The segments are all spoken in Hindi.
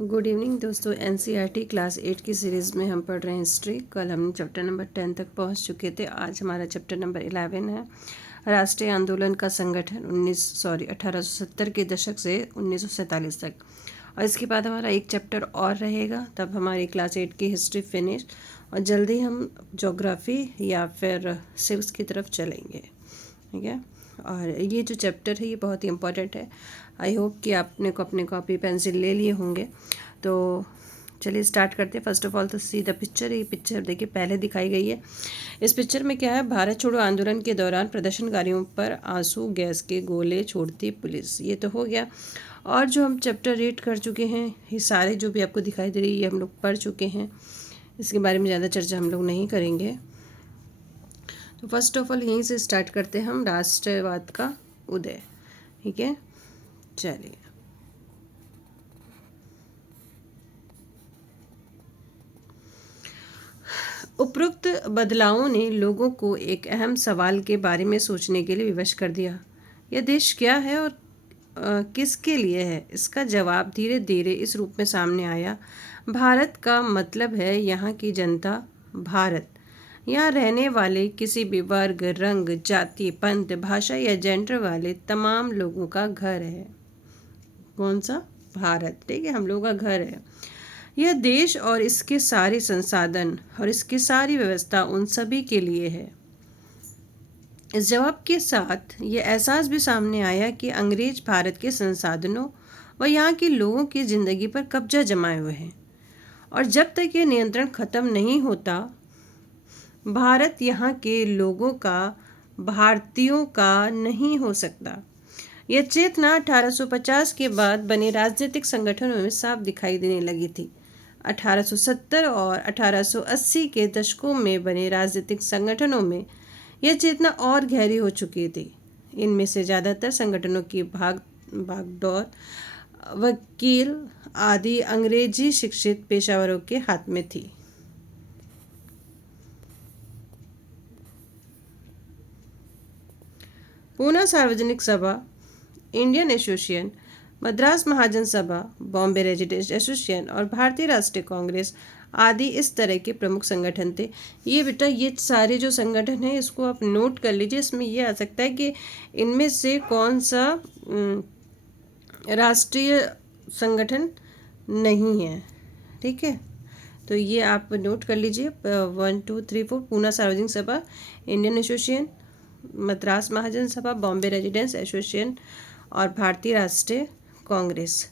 गुड इवनिंग दोस्तों। एनसीईआरटी क्लास 8 की सीरीज़ में हम पढ़ रहे हैं हिस्ट्री। कल हम चैप्टर नंबर 10 तक पहुंच चुके थे। आज हमारा चैप्टर नंबर 11 है राष्ट्रीय आंदोलन का संगठन 1870 के दशक से 1947 तक। और इसके बाद हमारा एक चैप्टर और रहेगा, तब हमारी क्लास 8 की हिस्ट्री फिनिश और जल्दी हम ज्योग्राफी या फिर सिविक्स की तरफ चलेंगे। ठीक है, और ये जो चैप्टर है ये बहुत ही इम्पोर्टेंट है। आई होप कि आपने को अपने कॉपी पेंसिल ले लिए होंगे। तो चलिए स्टार्ट करते हैं। फर्स्ट ऑफ ऑल तो सी द पिक्चर। ये पिक्चर देखिए पहले दिखाई गई है। इस पिक्चर में क्या है, भारत छोड़ो आंदोलन के दौरान प्रदर्शनकारियों पर आंसू गैस के गोले छोड़ती पुलिस। ये तो हो गया। और जो हम चैप्टर रीड कर चुके हैं, ये सारे जो भी आपको दिखाई दे रही है ये हम लोग पढ़ चुके हैं। इसके बारे में ज़्यादा चर्चा हम लोग नहीं करेंगे। तो फर्स्ट ऑफ ऑल यहीं से स्टार्ट करते हैं हम, राष्ट्रवाद का उदय। ठीक है, चलिए। उपरोक्त बदलावों ने लोगों को एक अहम सवाल के बारे में सोचने के लिए विवश कर दिया। यह देश क्या है और किसके लिए है? इसका जवाब धीरे धीरे इस रूप में सामने आया। भारत का मतलब है यहाँ की जनता, भारत यहाँ रहने वाले किसी भी वर्ग, रंग, जाति, पंथ, भाषा या जेंडर वाले तमाम लोगों का घर है। कौन सा? भारत। ठीक है, हम लोगों का घर है। यह देश और इसके सारे संसाधन और इसकी सारी व्यवस्था उन सभी के लिए है। इस जवाब के साथ ये एहसास भी सामने आया कि अंग्रेज भारत के संसाधनों व यहाँ के लोगों की ज़िंदगी पर कब्जा जमाए हुए हैं, और जब तक ये नियंत्रण खत्म नहीं होता, भारत यहाँ के लोगों का, भारतीयों का नहीं हो सकता। यह चेतना 1850 के बाद बने राजनीतिक संगठनों में साफ दिखाई देने लगी थी। 1870 और 1880 के दशकों में बने राजनीतिक संगठनों में यह चेतना और गहरी हो चुकी थी। इनमें से ज़्यादातर संगठनों की भागदौड़ वकील आदि अंग्रेजी शिक्षित पेशावरों के हाथ में थी। पूना सार्वजनिक सभा, इंडियन एसोसिएशन, मद्रास महाजन सभा, बॉम्बे रेजिडेंट्स एसोसिएशन और भारतीय राष्ट्रीय कांग्रेस आदि इस तरह के प्रमुख संगठन थे। ये बेटा, ये सारे जो संगठन हैं इसको आप नोट कर लीजिए। इसमें ये आ सकता है कि इनमें से कौन सा राष्ट्रीय संगठन नहीं है। ठीक है, तो ये आप नोट कर लीजिए। 1 2 3 4 पूना सार्वजनिक सभा, इंडियन एसोसिएशन, मद्रास महाजन सभा, बॉम्बे रेजिडेंट्स एसोसिएशन और भारतीय राष्ट्रीय कांग्रेस।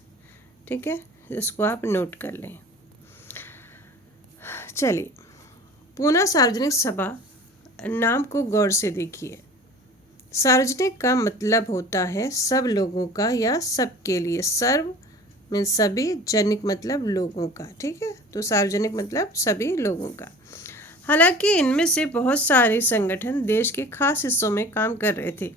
ठीक है, इसको आप नोट कर लें। चलिए, पूना सार्वजनिक सभा नाम को गौर से देखिए। सार्वजनिक का मतलब होता है सब लोगों का या सबके लिए। सर्व मीन्स सभी, जनिक मतलब लोगों का। ठीक है, तो सार्वजनिक मतलब सभी लोगों का। हालांकि इनमें से बहुत सारे संगठन देश के खास हिस्सों में काम कर रहे थे,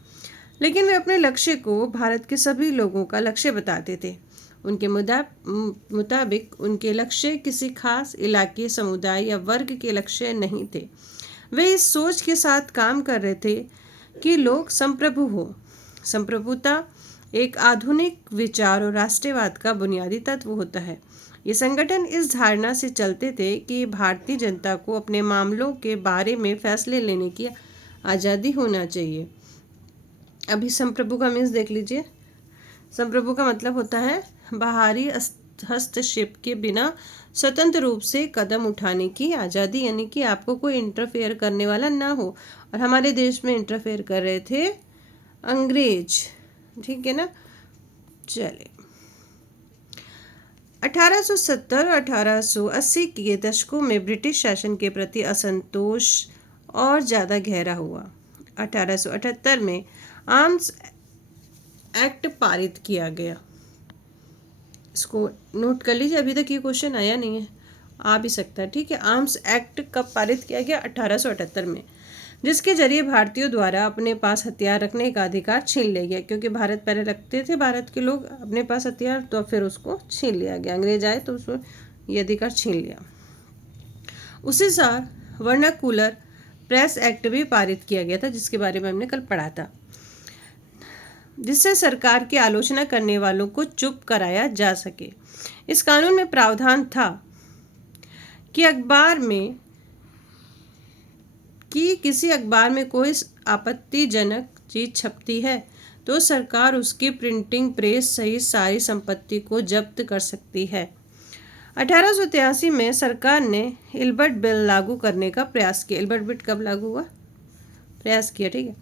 लेकिन वे अपने लक्ष्य को भारत के सभी लोगों का लक्ष्य बताते थे। उनके मुताबिक उनके लक्ष्य किसी खास इलाके, समुदाय या वर्ग के लक्ष्य नहीं थे। वे इस सोच के साथ काम कर रहे थे कि लोग संप्रभु हो। संप्रभुता एक आधुनिक विचार और राष्ट्रवाद का बुनियादी तत्व होता है। ये संगठन इस धारणा से चलते थे कि भारतीय जनता को अपने मामलों के बारे में फैसले लेने की आज़ादी होना चाहिए। अभी संप्रभु का मीन्स देख लीजिए। संप्रभु का मतलब होता है बाहरी हस्तक्षेप के बिना स्वतंत्र रूप से कदम उठाने की आज़ादी, यानी कि आपको कोई इंटरफेयर करने वाला ना हो। और हमारे देश में इंटरफेयर कर रहे थे अंग्रेज। ठीक है ना। चलिए, 1870 और 1880 के दशकों में ब्रिटिश शासन के प्रति असंतोष और ज़्यादा गहरा हुआ। 1878 में आर्म्स एक्ट पारित किया गया। इसको नोट कर लीजिए, अभी तक ये क्वेश्चन आया नहीं है, आ भी सकता है। ठीक है, आर्म्स एक्ट कब पारित किया गया? 1878 में, जिसके जरिए भारतीयों द्वारा अपने पास हथियार रखने का अधिकार छीन लिया गया। क्योंकि भारत पहले रखते थे, भारत के लोग अपने पास हथियार, तो फिर उसको छीन लिया गया। अंग्रेज आए तो उसको ये अधिकार छीन लिया। उसी साल वर्नाकुलर प्रेस एक्ट भी पारित किया गया था, जिसके बारे में हमने कल पढ़ा था। जिससे सरकार की आलोचना करने वालों को चुप कराया जा सके। इस कानून में प्रावधान था कि किसी अखबार में कोई आपत्तिजनक चीज छपती है तो सरकार उसकी प्रिंटिंग प्रेस सहित सारी संपत्ति को जब्त कर सकती है। 1883 में सरकार ने इल्बर्ट बिल लागू करने का प्रयास किया। इल्बर्ट बिल कब लागू हुआ? प्रयास किया, ठीक है।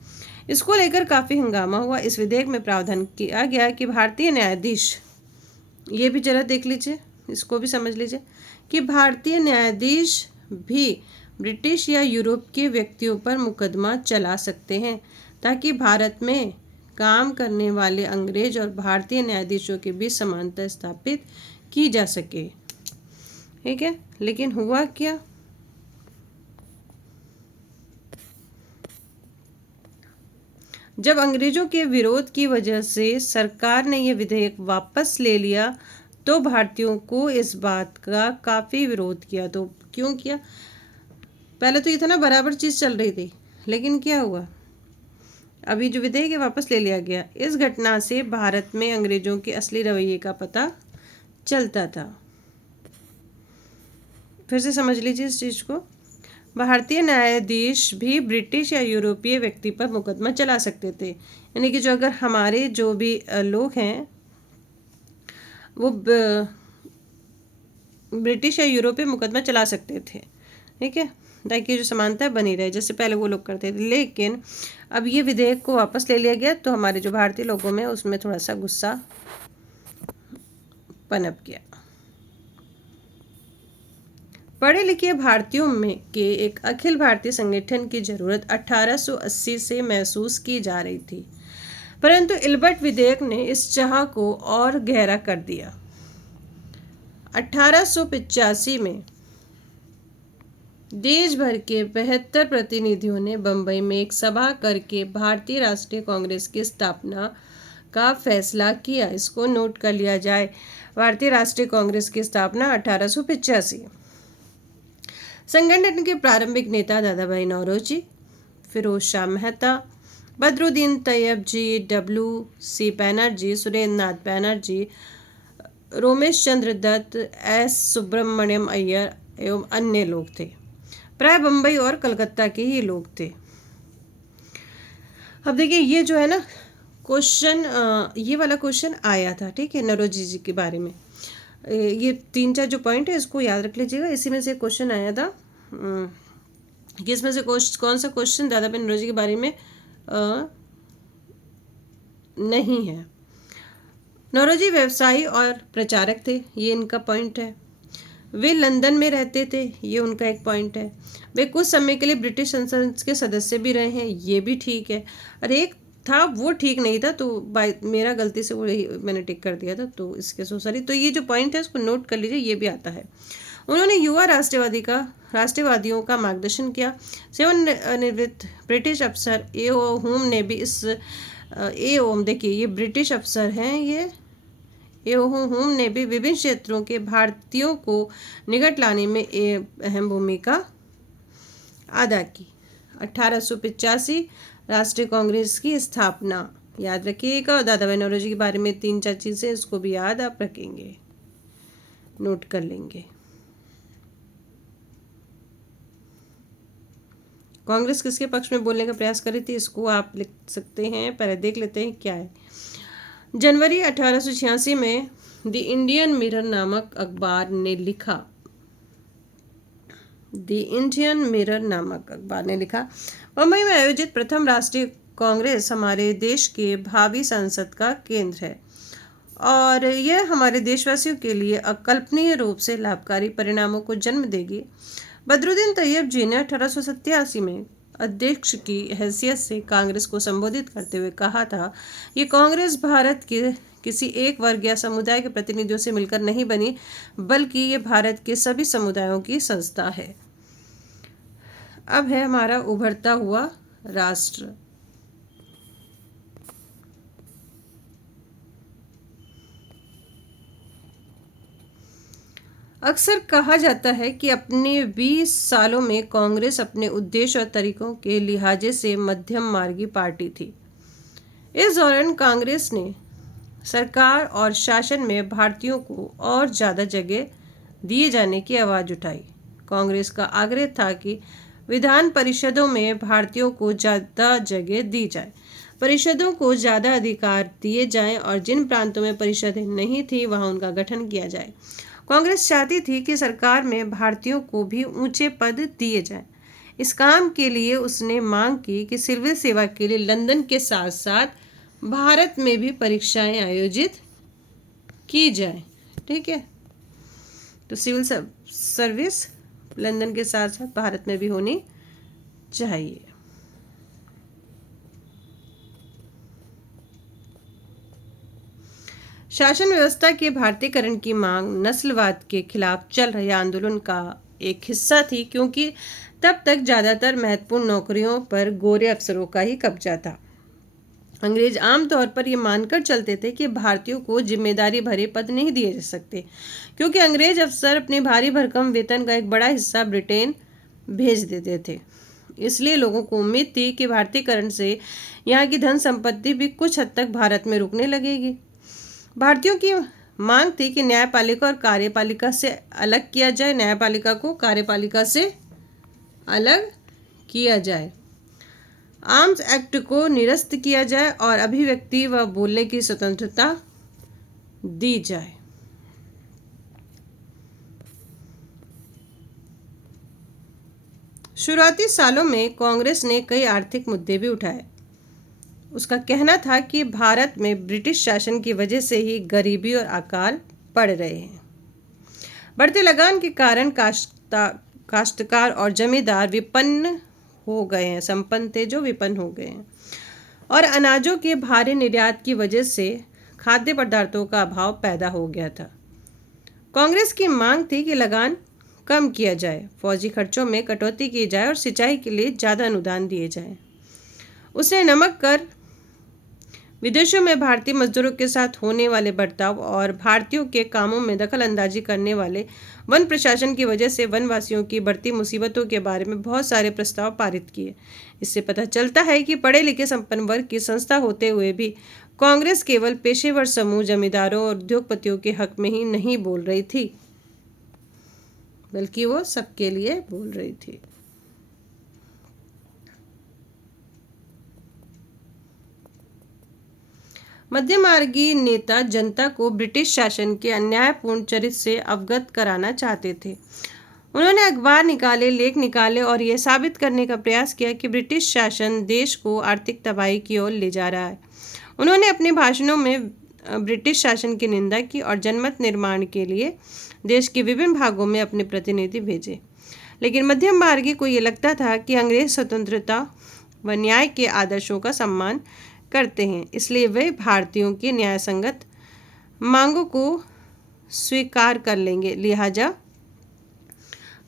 इसको लेकर काफ़ी हंगामा हुआ। इस विधेयक में प्रावधान किया गया कि भारतीय न्यायाधीश, ये भी जरा देख लीजिए, इसको भी समझ लीजिए, कि भारतीय न्यायाधीश भी ब्रिटिश या यूरोप के व्यक्तियों पर मुकदमा चला सकते हैं ताकि भारत में काम करने वाले अंग्रेज और भारतीय न्यायाधीशों के बीच समानता स्थापित की जा सके। ठीक है, लेकिन हुआ क्या? जब अंग्रेजों के विरोध की वजह से सरकार ने यह विधेयक वापस ले लिया तो भारतीयों को इस बात का काफ़ी विरोध किया। तो क्यों किया? पहले तो ये था ना, बराबर चीज़ चल रही थी, लेकिन क्या हुआ, अभी जो विधेयक है वापस ले लिया गया। इस घटना से भारत में अंग्रेजों के असली रवैये का पता चलता था। फिर से समझ लीजिए इस चीज़ को। भारतीय न्यायाधीश भी ब्रिटिश या यूरोपीय व्यक्ति पर मुकदमा चला सकते थे, यानी कि जो अगर हमारे जो भी लोग हैं वो ब्रिटिश या यूरोपीय मुकदमा चला सकते थे, ठीक है, ताकि जो समानता बनी रहे जैसे पहले वो लोग करते थे। लेकिन अब ये विधेयक को वापस ले लिया गया तो हमारे जो भारतीय लोगों में उसमें थोड़ा सा गुस्सा पनप गया। पढ़े लिखे भारतीयों में के एक अखिल भारतीय संगठन की जरूरत 1880 से महसूस की जा रही थी, परंतु इल्बर्ट विधेयक ने इस चाह को और गहरा कर दिया। 1885 में देश भर के 72 प्रतिनिधियों ने बंबई में एक सभा करके भारतीय राष्ट्रीय कांग्रेस की स्थापना का फैसला किया। इसको नोट कर लिया जाए, भारतीय राष्ट्रीय कांग्रेस की स्थापना 1885। संगठन के प्रारंभिक नेता दादा भाई नौरोजी, फिरोज शाह मेहता, बदरुद्दीन तैयब जी, W.C. बैनर्जी, सुरेंद्र नाथ बैनर्जी, रोमेश चंद्र दत्त, S. सुब्रमण्यम अय्यर एवं अन्य लोग थे। प्राय बम्बई और कलकत्ता के ही लोग थे। अब देखिए ये जो है ना क्वेश्चन, ये वाला क्वेश्चन आया था, ठीक है, नौरोजी जी के बारे में। ये 3-4 जो पॉइंट है इसको याद रख लीजिएगा। इसी में से क्वेश्चन आया था कि इसमें से कौन सा क्वेश्चन दादा भाई नौरोजी के बारे में नहीं है। नौरोजी व्यवसायी और प्रचारक थे, ये इनका पॉइंट है। वे लंदन में रहते थे, ये उनका एक पॉइंट है। वे कुछ समय के लिए ब्रिटिश संसद के सदस्य भी रहे हैं, ये भी ठीक है। और एक था वो ठीक नहीं था, तो मेरा गलती से वो मैंने टिक कर दिया था, तो इसके सो सॉरी। तो ये जो पॉइंट है उसको नोट कर लीजिए, ये भी आता है। उन्होंने युवा राष्ट्रवादियों का मार्गदर्शन किया। सेवानिवृत्त ब्रिटिश अफसर A.O. होम ने भी इस देखिए ये ब्रिटिश अफसर हैं, ये A.O. होम ने भी विभिन्न क्षेत्रों के भारतीयों को निकट लाने में अहम भूमिका अदा की। 1885 राष्ट्रीय कांग्रेस की स्थापना, याद रखिएगा। दादा भाई नौरोजी के बारे में 3-4 चीज़ें, इसको भी याद आप रखेंगे, नोट कर लेंगे। कांग्रेस किसके पक्ष में बोलने का प्रयास कर रही थी, इसको आप लिख सकते हैं। पहले देख लेते हैं क्या है। जनवरी 1886 में द इंडियन मिरर नामक अखबार ने लिखा, मुंबई में आयोजित प्रथम राष्ट्रीय कांग्रेस हमारे देश के भावी संसद का केंद्र है और यह हमारे देशवासियों के लिए अकल्पनीय रूप से लाभकारी परिणामों को जन्म देगी। बदरुद्दीन तैयब जी ने 1887 में अध्यक्ष की हैसियत से कांग्रेस को संबोधित करते हुए कहा था, ये कांग्रेस भारत के किसी एक वर्ग या समुदाय के प्रतिनिधियों से मिलकर नहीं बनी, बल्कि ये भारत के सभी समुदायों की संस्था है। अब है हमारा उभरता हुआ राष्ट्र। अक्सर कहा जाता है कि अपने 20 सालों में कांग्रेस अपने उद्देश्य और तरीकों के लिहाजे से मध्यम मार्गी पार्टी थी। इस दौरान कांग्रेस ने सरकार और शासन में भारतीयों को और ज़्यादा जगह दिए जाने की आवाज़ उठाई। कांग्रेस का आग्रह था कि विधान परिषदों में भारतीयों को ज़्यादा जगह दी जाए, परिषदों को ज़्यादा अधिकार दिए जाएं और जिन प्रांतों में परिषदें नहीं थी वहां उनका गठन किया जाए। कांग्रेस चाहती थी कि सरकार में भारतीयों को भी ऊंचे पद दिए जाएं। इस काम के लिए उसने मांग की कि सिविल सेवा के लिए लंदन के साथ साथ भारत में भी परीक्षाएं आयोजित की जाए। ठीक है, तो सिविल सर्विस लंदन के साथ साथ भारत में भी होनी चाहिए। शासन व्यवस्था के भारतीयकरण की मांग नस्लवाद के खिलाफ चल रहे आंदोलन का एक हिस्सा थी, क्योंकि तब तक ज़्यादातर महत्वपूर्ण नौकरियों पर गोरे अफसरों का ही कब्जा था। अंग्रेज आमतौर पर यह मानकर चलते थे कि भारतीयों को जिम्मेदारी भरे पद नहीं दिए जा सकते, क्योंकि अंग्रेज अफसर अपने भारी भरकम वेतन का एक बड़ा हिस्सा ब्रिटेन भेज देते थे। इसलिए लोगों को उम्मीद थी कि भारतीयकरण से यहाँ की धन संपत्ति भी कुछ हद तक भारत में रुकने लगेगी। भारतीयों की मांग थी कि न्यायपालिका और कार्यपालिका से अलग किया जाए, न्यायपालिका को कार्यपालिका से अलग किया जाए, आर्म्स एक्ट को निरस्त किया जाए और अभिव्यक्ति व बोलने की स्वतंत्रता दी जाए। शुरुआती सालों में कांग्रेस ने कई आर्थिक मुद्दे भी उठाए। उसका कहना था कि भारत में ब्रिटिश शासन की वजह से ही गरीबी और अकाल पड़ रहे हैं। बढ़ते लगान के कारण काश्तकार और जमींदार विपन्न हो गए हैं, संपन्न थे जो विपन्न हो गए हैं, और अनाजों के भारी निर्यात की वजह से खाद्य पदार्थों का अभाव पैदा हो गया था। कांग्रेस की मांग थी कि लगान कम किया जाए, फौजी खर्चों में कटौती की जाए और सिंचाई के लिए ज़्यादा अनुदान दिए जाए। उसने नमक कर, विदेशों में भारतीय मजदूरों के साथ होने वाले बर्ताव और भारतीयों के कामों में दखल अंदाजी करने वाले वन प्रशासन की वजह से वनवासियों की बढ़ती मुसीबतों के बारे में बहुत सारे प्रस्ताव पारित किए। इससे पता चलता है कि पढ़े लिखे संपन्न वर्ग की संस्था होते हुए भी कांग्रेस केवल पेशेवर समूह जमींदारों और उद्योगपतियों के हक में ही नहीं बोल रही थी, बल्कि वो सबके लिए बोल रही थी। मध्यमार्गी नेता जनता को ब्रिटिश शासन के अन्यायपूर्ण चरित्र से अवगत कराना चाहते थे। उन्होंने अखबार निकाले, लेख निकाले और यह साबित करने का प्रयास किया कि ब्रिटिश शासन देश को आर्थिक तबाही की ओर ले जा रहा है। उन्होंने अपने भाषणों में ब्रिटिश शासन की निंदा की और जनमत निर्माण के लिए देश के विभिन्न भागों में अपने प्रतिनिधि भेजे। लेकिन मध्यम मार्गी को ये लगता था कि अंग्रेज स्वतंत्रता व न्याय के आदर्शों का सम्मान करते हैं, इसलिए वे भारतीयों की न्यायसंगत मांगों को स्वीकार कर लेंगे। लिहाजा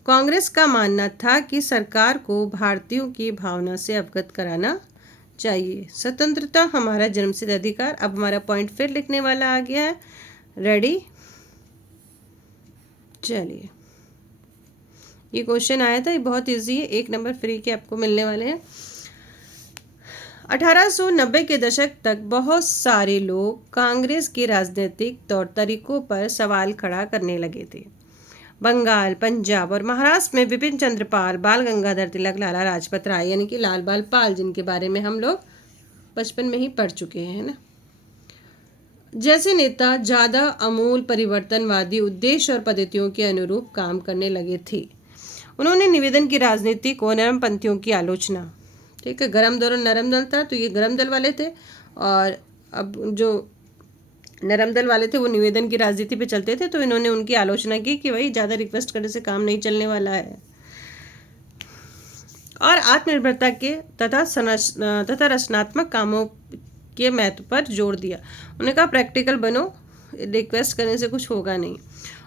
कांग्रेस का मानना था कि सरकार को भारतीयों की भावना से अवगत कराना चाहिए। स्वतंत्रता हमारा जन्मसिद्ध अधिकार। अब हमारा पॉइंट फिर लिखने वाला आ गया है। रेडी? चलिए, ये क्वेश्चन आया था, ये बहुत इजी है, 1 नंबर फ्री के आपको मिलने वाले हैं। 1890 के दशक तक बहुत सारे लोग कांग्रेस के राजनीतिक तौर तरीकों पर सवाल खड़ा करने लगे थे। बंगाल, पंजाब और महाराष्ट्र में बिपिन चंद्रपाल, बाल गंगाधर तिलक, लाला लाजपत राय यानी कि लाल बाल पाल, जिनके बारे में हम लोग बचपन में ही पढ़ चुके हैं ना, जैसे नेता ज़्यादा आमूल परिवर्तनवादी उद्देश्य और पद्धतियों के अनुरूप काम करने लगे थे। उन्होंने निवेदन की राजनीति को नरमपंथियों की आलोचना, ठीक है, गरम दल और नरम दल था, तो ये गरम दल वाले थे, और अब जो नरम दल वाले थे वो निवेदन की राजनीति पे चलते थे, तो इन्होंने उनकी आलोचना की कि भाई ज़्यादा रिक्वेस्ट करने से काम नहीं चलने वाला है, और आत्मनिर्भरता के तथा रचनात्मक कामों के महत्व पर जोर दिया। उन्होंने कहा प्रैक्टिकल बनो, रिक्वेस्ट करने से कुछ होगा नहीं।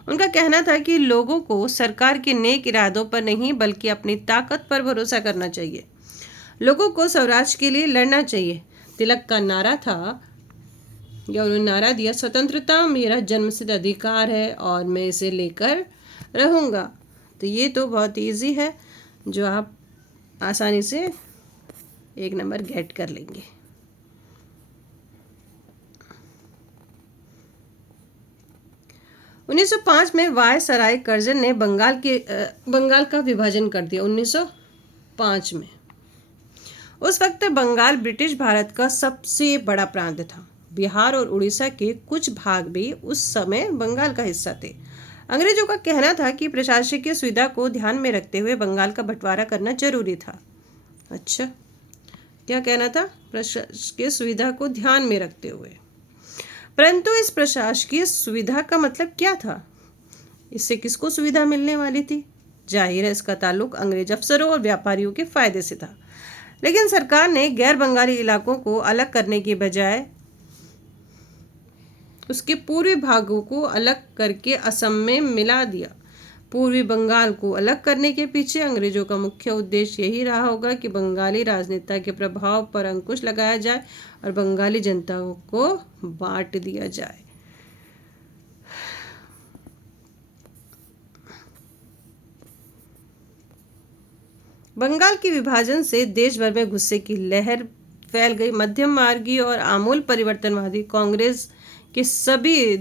उनका कहना था कि लोगों को सरकार के नेक इरादों पर नहीं बल्कि अपनी ताकत पर भरोसा करना चाहिए। लोगों को स्वराज के लिए लड़ना चाहिए। तिलक का नारा था, या उन्होंने नारा दिया, स्वतंत्रता मेरा जन्मसिद्ध अधिकार है और मैं इसे लेकर रहूँगा। तो ये तो बहुत इजी है, जो आप आसानी से 1 नंबर गेट कर लेंगे। 1905 में वायसराय कर्जन ने बंगाल का विभाजन कर दिया। 1905 में उस वक्त बंगाल ब्रिटिश भारत का सबसे बड़ा प्रांत था। बिहार और उड़ीसा के कुछ भाग भी उस समय बंगाल का हिस्सा थे। अंग्रेजों का कहना था कि प्रशासकीय सुविधा को ध्यान में रखते हुए बंगाल का बंटवारा करना जरूरी था। अच्छा, क्या कहना था? प्रशासकीय सुविधा को ध्यान में रखते हुए। परंतु इस प्रशासकीय सुविधा का मतलब क्या था? इससे किसको सुविधा मिलने वाली थी? जाहिर है इसका ताल्लुक अंग्रेज अफसरों और व्यापारियों के फायदे से था। लेकिन सरकार ने गैर बंगाली इलाकों को अलग करने के बजाय उसके पूर्वी भागों को अलग करके असम में मिला दिया। पूर्वी बंगाल को अलग करने के पीछे अंग्रेजों का मुख्य उद्देश्य यही रहा होगा कि बंगाली राजनेता के प्रभाव पर अंकुश लगाया जाए और बंगाली जनता को बांट दिया जाए। बंगाल के विभाजन से देश भर में गुस्से की लहर फैल गई। मध्यम मार्गी और आमूल परिवर्तनवादी कांग्रेस के सभी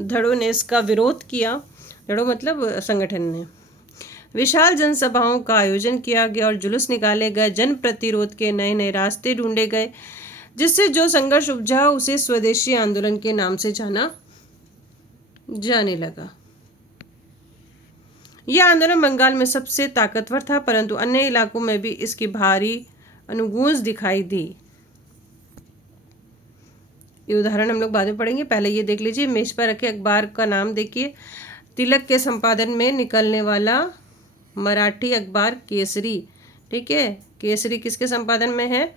धड़ों ने इसका विरोध किया। धड़ों मतलब संगठन ने। विशाल जनसभाओं का आयोजन किया गया और जुलूस निकाले गए। जन प्रतिरोध के नए नए रास्ते ढूंढे गए, जिससे जो संघर्ष उपजा उसे स्वदेशी आंदोलन के नाम से जाना जाने लगा। यह आंदोलन बंगाल में सबसे ताकतवर था, परंतु अन्य इलाकों में भी इसकी भारी अनुगूंज दिखाई दी। ये उदाहरण हम लोग बाद में पढ़ेंगे, पहले ये देख लीजिए। मेज पर रखे अखबार का नाम देखिए। तिलक के संपादन में निकलने वाला मराठी अखबार केसरी। ठीक है, केसरी किसके संपादन में है?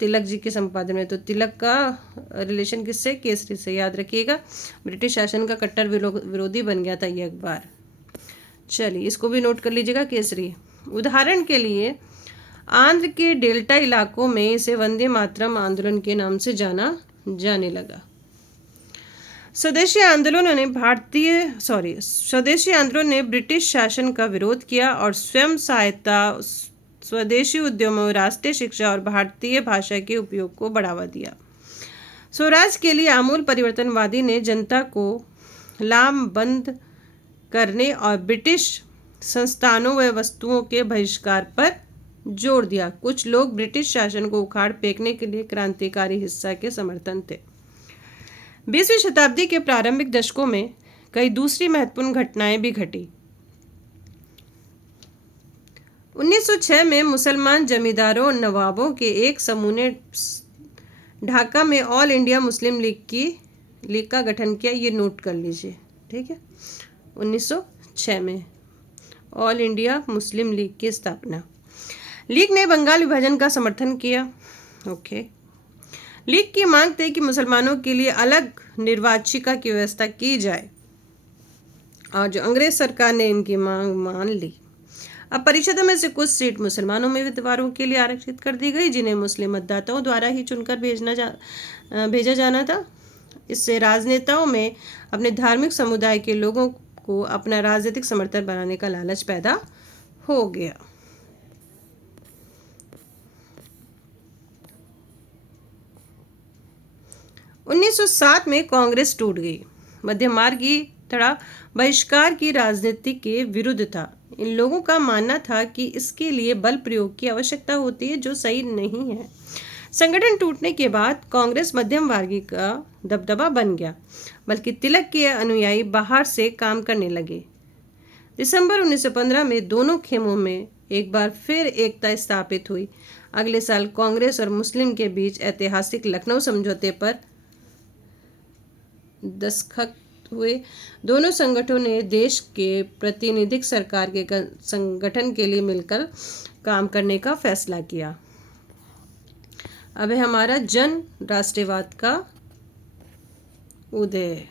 तिलक जी के संपादन में। तो तिलक का रिलेशन किससे? केसरी से। याद रखिएगा, ब्रिटिश शासन का कट्टर विरोधी बन गया था ये अखबार। चलिए, इसको भी नोट कर लीजिएगा, केसरी। उदाहरण के लिए आंध्र के डेल्टा इलाकों में इसे वंदे मातरम आंदोलन के नाम से जाना जाने लगा। स्वदेशी आंदोलन ने ब्रिटिश शासन का विरोध किया और स्वयं सहायता, स्वदेशी उद्यमों, राष्ट्रीय शिक्षा और भारतीय भाषा के उपयोग को बढ़ावा दिया। स्वराज के लिए आमूल परिवर्तनवादी ने जनता को लामबंद करने और ब्रिटिश संस्थानों व वस्तुओं के बहिष्कार पर जोर दिया। कुछ लोग ब्रिटिश शासन को उखाड़ फेंकने के लिए क्रांतिकारी हिस्सा के समर्थन थे। 20वीं शताब्दी के प्रारंभिक दशकों में कई दूसरी महत्वपूर्ण घटनाएं भी घटी। 1906 में मुसलमान जमींदारों और नवाबों के एक समूह ने ढाका में ऑल इंडिया मुस्लिम लीग का गठन किया। ये नोट कर लीजिए, ठीक है। 1906 में ऑल इंडिया मुस्लिम लीग की स्थापना। लीग ने बंगाल विभाजन का समर्थन किया। ओके। लीग की मांग थी कि मुसलमानों के लिए अलग निर्वाचिका की व्यवस्था की जाए और जो अंग्रेज सरकार ने इनकी मांग मान ली। अब परिषदों में से कुछ सीट मुसलमानों उम्मीदवारों के लिए आरक्षित कर दी गई, जिन्हें मुस्लिम मतदाताओं द्वारा ही चुनकर भेजा जाना था। इससे राजनेताओं में अपने धार्मिक समुदाय के लोगों को अपना राजनीतिक समर्थन बनाने का लालच पैदा हो गया। उन्नीस 1907 में कांग्रेस टूट गई। मध्यमार्गी तड़ा बहिष्कार की राजनीति के विरुद्ध था। इन लोगों का मानना था कि इसके लिए बल प्रयोग की आवश्यकता होती है, जो सही नहीं है। संगठन टूटने के बाद कांग्रेस मध्यम वर्गी का दबदबा बन गया, बल्कि तिलक के अनुयायी बाहर से काम करने लगे। दिसंबर 1915 में दोनों खेमों में एक बार फिर एकता स्थापित हुई। अगले साल कांग्रेस और मुस्लिम के बीच ऐतिहासिक लखनऊ समझौते पर दस्तखत हुए। दोनों संगठनों ने देश के प्रतिनिधिक सरकार के संगठन के लिए मिलकर काम करने का फैसला किया। अब है हमारा जन राष्ट्रवाद का उदय।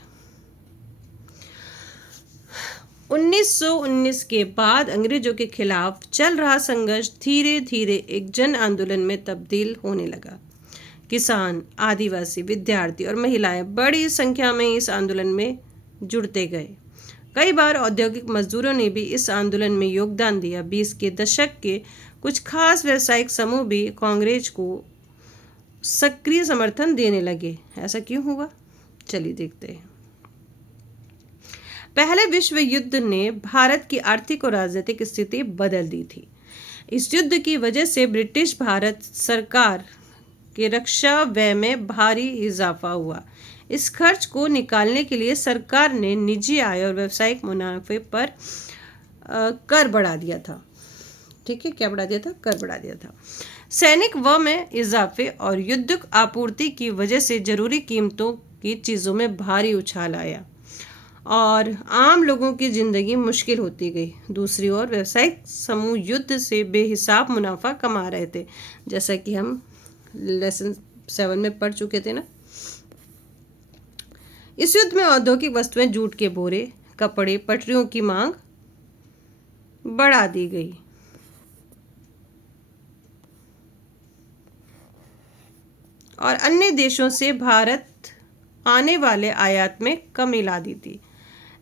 1919 के बाद अंग्रेजों के खिलाफ चल रहा संघर्ष धीरे धीरे एक जन आंदोलन में तब्दील होने लगा। किसान, आदिवासी, विद्यार्थी और महिलाएं बड़ी संख्या में इस आंदोलन में जुड़ते गए। कई बार औद्योगिक मजदूरों ने भी इस आंदोलन में योगदान दिया। 20 के दशक के कुछ खास व्यावसायिक समूह भी कांग्रेस को सक्रिय समर्थन देने लगे। ऐसा क्यों हुआ? चलिए देखते हैं। पहले विश्व युद्ध ने भारत की आर्थिक और राजनीतिक स्थिति बदल दी थी। इस युद्ध की वजह से ब्रिटिश भारत सरकार के रक्षा व्यय में भारी इजाफा हुआ। इस खर्च को निकालने के लिए सरकार ने निजी आय और व्यावसायिक मुनाफे पर कर बढ़ा दिया था। ठीक है, क्या बढ़ा दिया था? कर बढ़ा दिया था। सैनिक व्यय में इजाफे और युद्ध आपूर्ति की वजह से जरूरी कीमतों की चीज़ों में भारी उछाल आया और आम लोगों की जिंदगी मुश्किल होती गई। दूसरी ओर व्यावसायिक समूह युद्ध से बेहिसाब मुनाफा कमा रहे थे, जैसा कि हम लेसन 7 में पढ़ चुके थे ना। इस युद्ध में औद्योगिक वस्तुएं, जूट के बोरे, कपड़े, पटरियों की मांग बढ़ा दी गई। और अन्य देशों से भारत आने वाले आयात में कमी ला दी थी।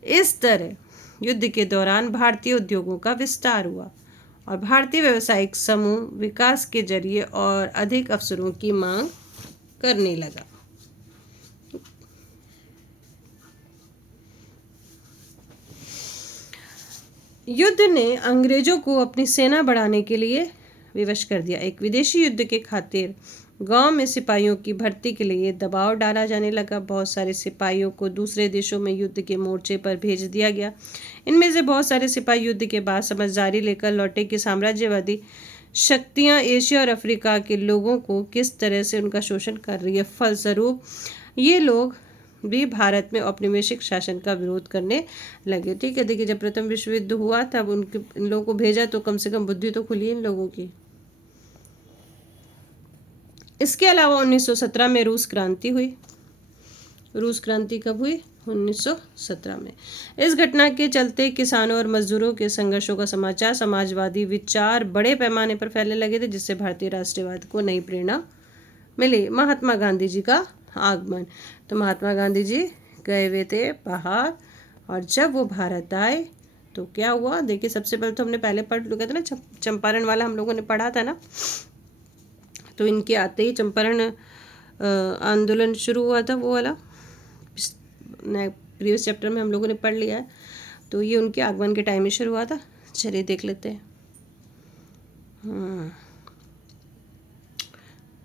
इस तरह युद्ध के दौरान भारतीय उद्योगों का विस्तार हुआ और भारतीय व्यावसायिक समूह विकास के जरिए और अधिक अवसरों की मांग करने लगा। युद्ध ने अंग्रेजों को अपनी सेना बढ़ाने के लिए विवश कर दिया। एक विदेशी युद्ध के खातिर गांव में सिपाहियों की भर्ती के लिए दबाव डाला जाने लगा। बहुत सारे सिपाहियों को दूसरे देशों में युद्ध के मोर्चे पर भेज दिया गया। इनमें से बहुत सारे सिपाही युद्ध के बाद समझदारी लेकर लौटे कि साम्राज्यवादी शक्तियां एशिया और अफ्रीका के लोगों को किस तरह से उनका शोषण कर रही है। फलस्वरूप ये लोग भी भारत में औपनिवेशिक शासन का विरोध करने लगे। ठीक है, देखिए, जब प्रथम विश्व युद्ध हुआ तब इन लोगों को भेजा तो कम से कम बुद्धि तो खुली इन लोगों की। इसके अलावा 1917 में रूस क्रांति हुई। रूस क्रांति कब हुई? 1917 में। इस घटना के चलते किसानों और मजदूरों के संघर्षों का समाचार समाजवादी विचार बड़े पैमाने पर फैलने लगे थे, जिससे भारतीय राष्ट्रवाद को नई प्रेरणा मिली। महात्मा गांधी जी का आगमन। तो महात्मा गांधी जी गए हुए थे बाहर और जब वो भारत आए तो क्या हुआ? देखिए, सबसे पहले तो हमने पहले पढ़ लिया था ना, चंपारण वाला हम लोगों ने पढ़ा था ना। तो इनके आते ही चंपारण आंदोलन शुरू हुआ था, वो वाला प्रीवियस चैप्टर में हम लोगों ने पढ़ लिया है। तो ये उनके आगमन के टाइम में शुरू हुआ था। चलिए देख लेते हैं।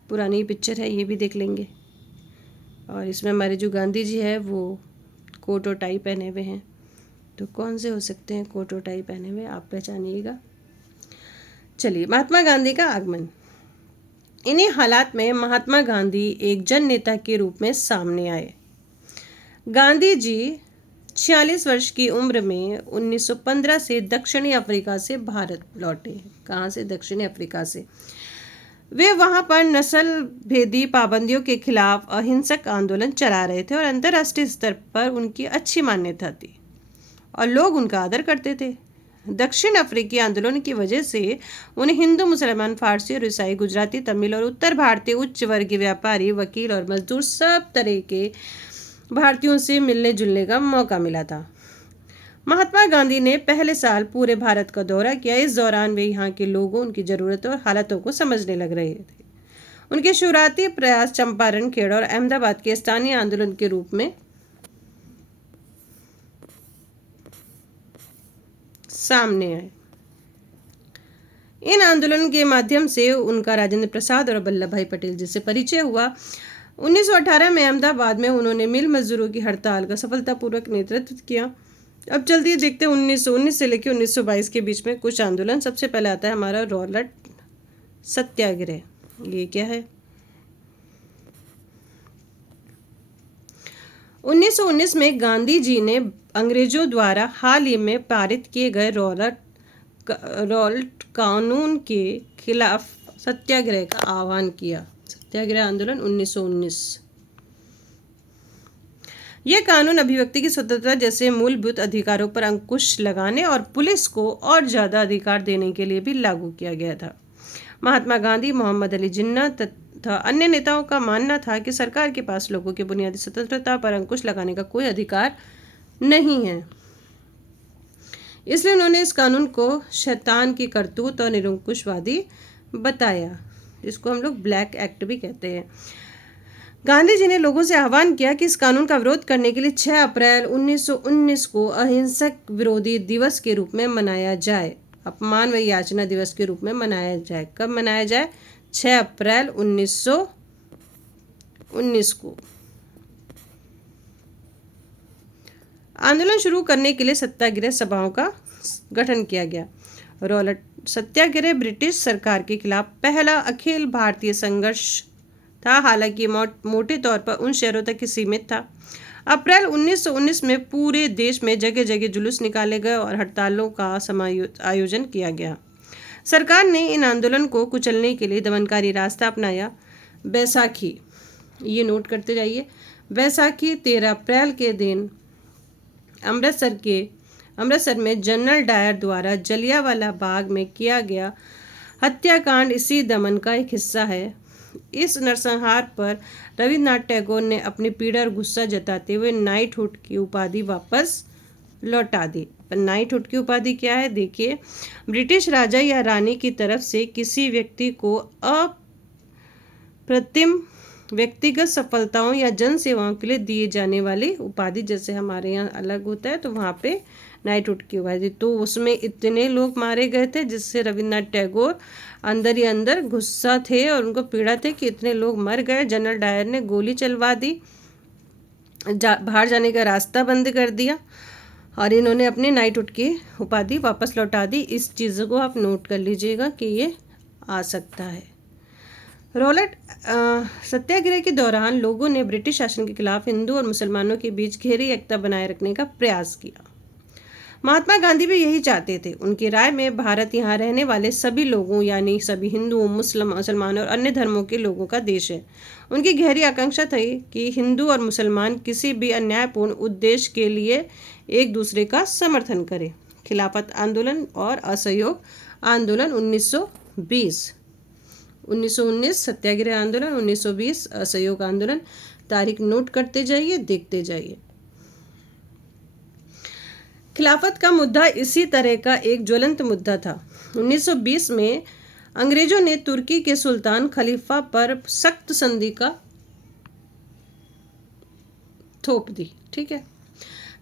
पुरानी पिक्चर है, ये भी देख लेंगे। और इसमें हमारे जो गांधी जी है वो कोट और टाई पहने हुए हैं। तो कौन से हो सकते हैं कोट और टाई पहने हुए? आप पहचानिएगा। चलिए, महात्मा गांधी का आगमन। इन्हीं हालात में महात्मा गांधी एक जन नेता के रूप में सामने आए। गांधी जी 46 वर्ष की उम्र में 1915 से दक्षिणी अफ्रीका से भारत लौटे। कहाँ से? दक्षिणी अफ्रीका से। वे वहां पर नस्ल भेदी पाबंदियों के खिलाफ अहिंसक आंदोलन चला रहे थे और अंतर्राष्ट्रीय स्तर पर उनकी अच्छी मान्यता थी और लोग उनका आदर करते थे। दक्षिण अफ्रीकी आंदोलन की वजह से उन्हें हिंदू, मुसलमान, फारसी और ईसाई, गुजराती, तमिल और उत्तर भारतीय उच्च वर्गीय व्यापारी, वकील और मजदूर सब तरह के भारतीयों से मिलने जुलने का मौका मिला था। महात्मा गांधी ने पहले साल पूरे भारत का दौरा किया। इस दौरान वे यहाँ के लोगों, उनकी ज़रूरतों और हालातों को समझने लग रहे थे। उनके शुरुआती प्रयास चंपारण, खेड़ा और अहमदाबाद के स्थानीय आंदोलन के रूप में सामने आए। इन आंदोलन के माध्यम से उनका राजेंद्र प्रसाद और वल्लभ भाई पटेल जी से परिचय हुआ। 1918 में अहमदाबाद में उन्होंने मिल मजदूरों की हड़ताल का सफलतापूर्वक नेतृत्व किया। अब जल्दी देखते हैं 1919 से लेकर 1922 के बीच में कुछ आंदोलन। सबसे पहले आता है हमारा रॉलेट सत्याग्रह। ये क्या है? 1919 में गांधी जी ने अंग्रेजों द्वारा हाल ही में पारित किए गए रॉलेट कानून के खिलाफ सत्याग्रह का आह्वान किया। सत्याग्रह आंदोलन 1919। यह कानून अभिव्यक्ति की स्वतंत्रता जैसे मूलभूत अधिकारों पर अंकुश लगाने और पुलिस को और ज़्यादा अधिकार देने के लिए भी लागू किया गया था। महात्मा गांधी, मोहम्मद अली जिन्ना तथा अन्य नेताओं का मानना था कि सरकार के पास लोगों की बुनियादी स्वतंत्रता पर अंकुश लगाने का कोई अधिकार नहीं है। इसलिए उन्होंने इस कानून को शैतान की करतूत और निरंकुशवादी बताया, जिसको हम लोग ब्लैक एक्ट भी कहते हैं। गांधी जी ने लोगों से आह्वान किया कि इस कानून का विरोध करने के लिए 6 अप्रैल 1919 को अहिंसक विरोधी दिवस के रूप में मनाया जाए, अपमान व याचना दिवस के रूप में मनाया जाए। कब मनाया जाए? 6 अप्रैल 1919 को। आंदोलन शुरू करने के लिए सत्याग्रह सभाओं का गठन किया गया। रॉलेट सत्याग्रह ब्रिटिश सरकार के खिलाफ पहला अखिल भारतीय संघर्ष था, हालांकि मोटे तौर पर उन शहरों तक ही सीमित था। अप्रैल 1919 में पूरे देश में जगह जगह जुलूस निकाले गए और हड़तालों का आयोजन किया गया। सरकार ने इन आंदोलन को कुचलने के लिए दमनकारी रास्ता अपनाया। बैसाखी, ये नोट करते जाइए। बैसाखी 13 अप्रैल के दिन अमृतसर में जनरल डायर द्वारा जलियांवाला बाग में किया गया हत्याकांड इसी दमन का एक हिस्सा है। इस नरसंहार पर रविन्द्रनाथ टैगोर ने अपनी पीड़ा और गुस्सा जताते हुए नाइटहुड की उपाधि वापस लौटा दी। पर नाइटहुड की उपाधि क्या है? देखिए, ब्रिटिश राजा या रानी की तरफ से किसी व्यक्ति को अप्रतिम व्यक्तिगत सफलताओं या जन सेवाओं के लिए दिए जाने वाली उपाधि। जैसे हमारे यहाँ अलग होता है तो वहाँ पे नाइटहुड की उपाधि। तो उसमें इतने लोग मारे गए थे जिससे रविन्द्रनाथ टैगोर अंदर ही अंदर गुस्सा थे और उनको पीड़ा थे कि इतने लोग मर गए। जनरल डायर ने गोली चलवा दी, बाहर जाने का रास्ता बंद कर दिया और इन्होंने अपने नाइटहुड की उपाधि वापस लौटा दी। इस चीज़ को आप नोट कर लीजिएगा कि ये आ सकता है। रॉलेट सत्याग्रह के दौरान लोगों ने ब्रिटिश शासन के खिलाफ हिंदू और मुसलमानों के बीच गहरी एकता बनाए रखने का प्रयास किया। महात्मा गांधी भी यही चाहते थे। उनकी राय में भारत यहाँ रहने वाले सभी लोगों यानी सभी हिंदुओं, मुसलमानों और अन्य धर्मों के लोगों का देश है। उनकी गहरी आकांक्षा थी कि हिंदू और मुसलमान किसी भी अन्यायपूर्ण उद्देश्य के लिए एक दूसरे का समर्थन करें। खिलाफत आंदोलन और असहयोग आंदोलन 1919 सत्याग्रह आंदोलन, 1920 असहयोग आंदोलन। तारीख नोट करते जाइए, देखते जाइए। खिलाफत का मुद्दा इसी तरह का एक ज्वलंत मुद्दा था। 1920 में अंग्रेजों ने तुर्की के सुल्तान खलीफा पर सख्त संधि का थोप दी। ठीक है।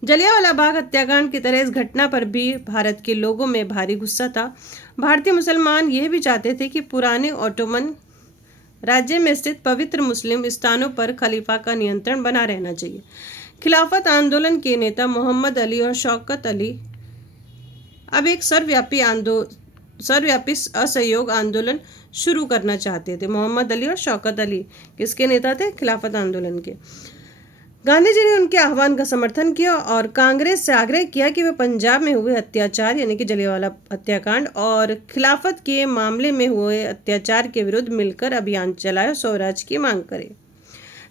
जलियांवाला बाग हत्याकांड की तरह इस घटना पर भी भारत के लोगों में भारी गुस्सा था। भारतीय मुसलमान यह भी चाहते थे कि पुराने ओटोमन राज्य में स्थित पवित्र मुस्लिम स्थानों पर खलीफा का नियंत्रण बना रहना चाहिए। खिलाफत आंदोलन के नेता मोहम्मद अली और शौकत अली अब एक सर्वव्यापी असहयोग आंदोलन शुरू करना चाहते थे। मोहम्मद अली और शौकत अली किसके नेता थे? खिलाफत आंदोलन के। गांधी जी ने उनके आह्वान का समर्थन किया और कांग्रेस से आग्रह किया कि वे पंजाब में हुए अत्याचार यानी कि जलियांवाला हत्याकांड और खिलाफत के मामले में हुए अत्याचार के विरुद्ध मिलकर अभियान चलाए और स्वराज की मांग करे।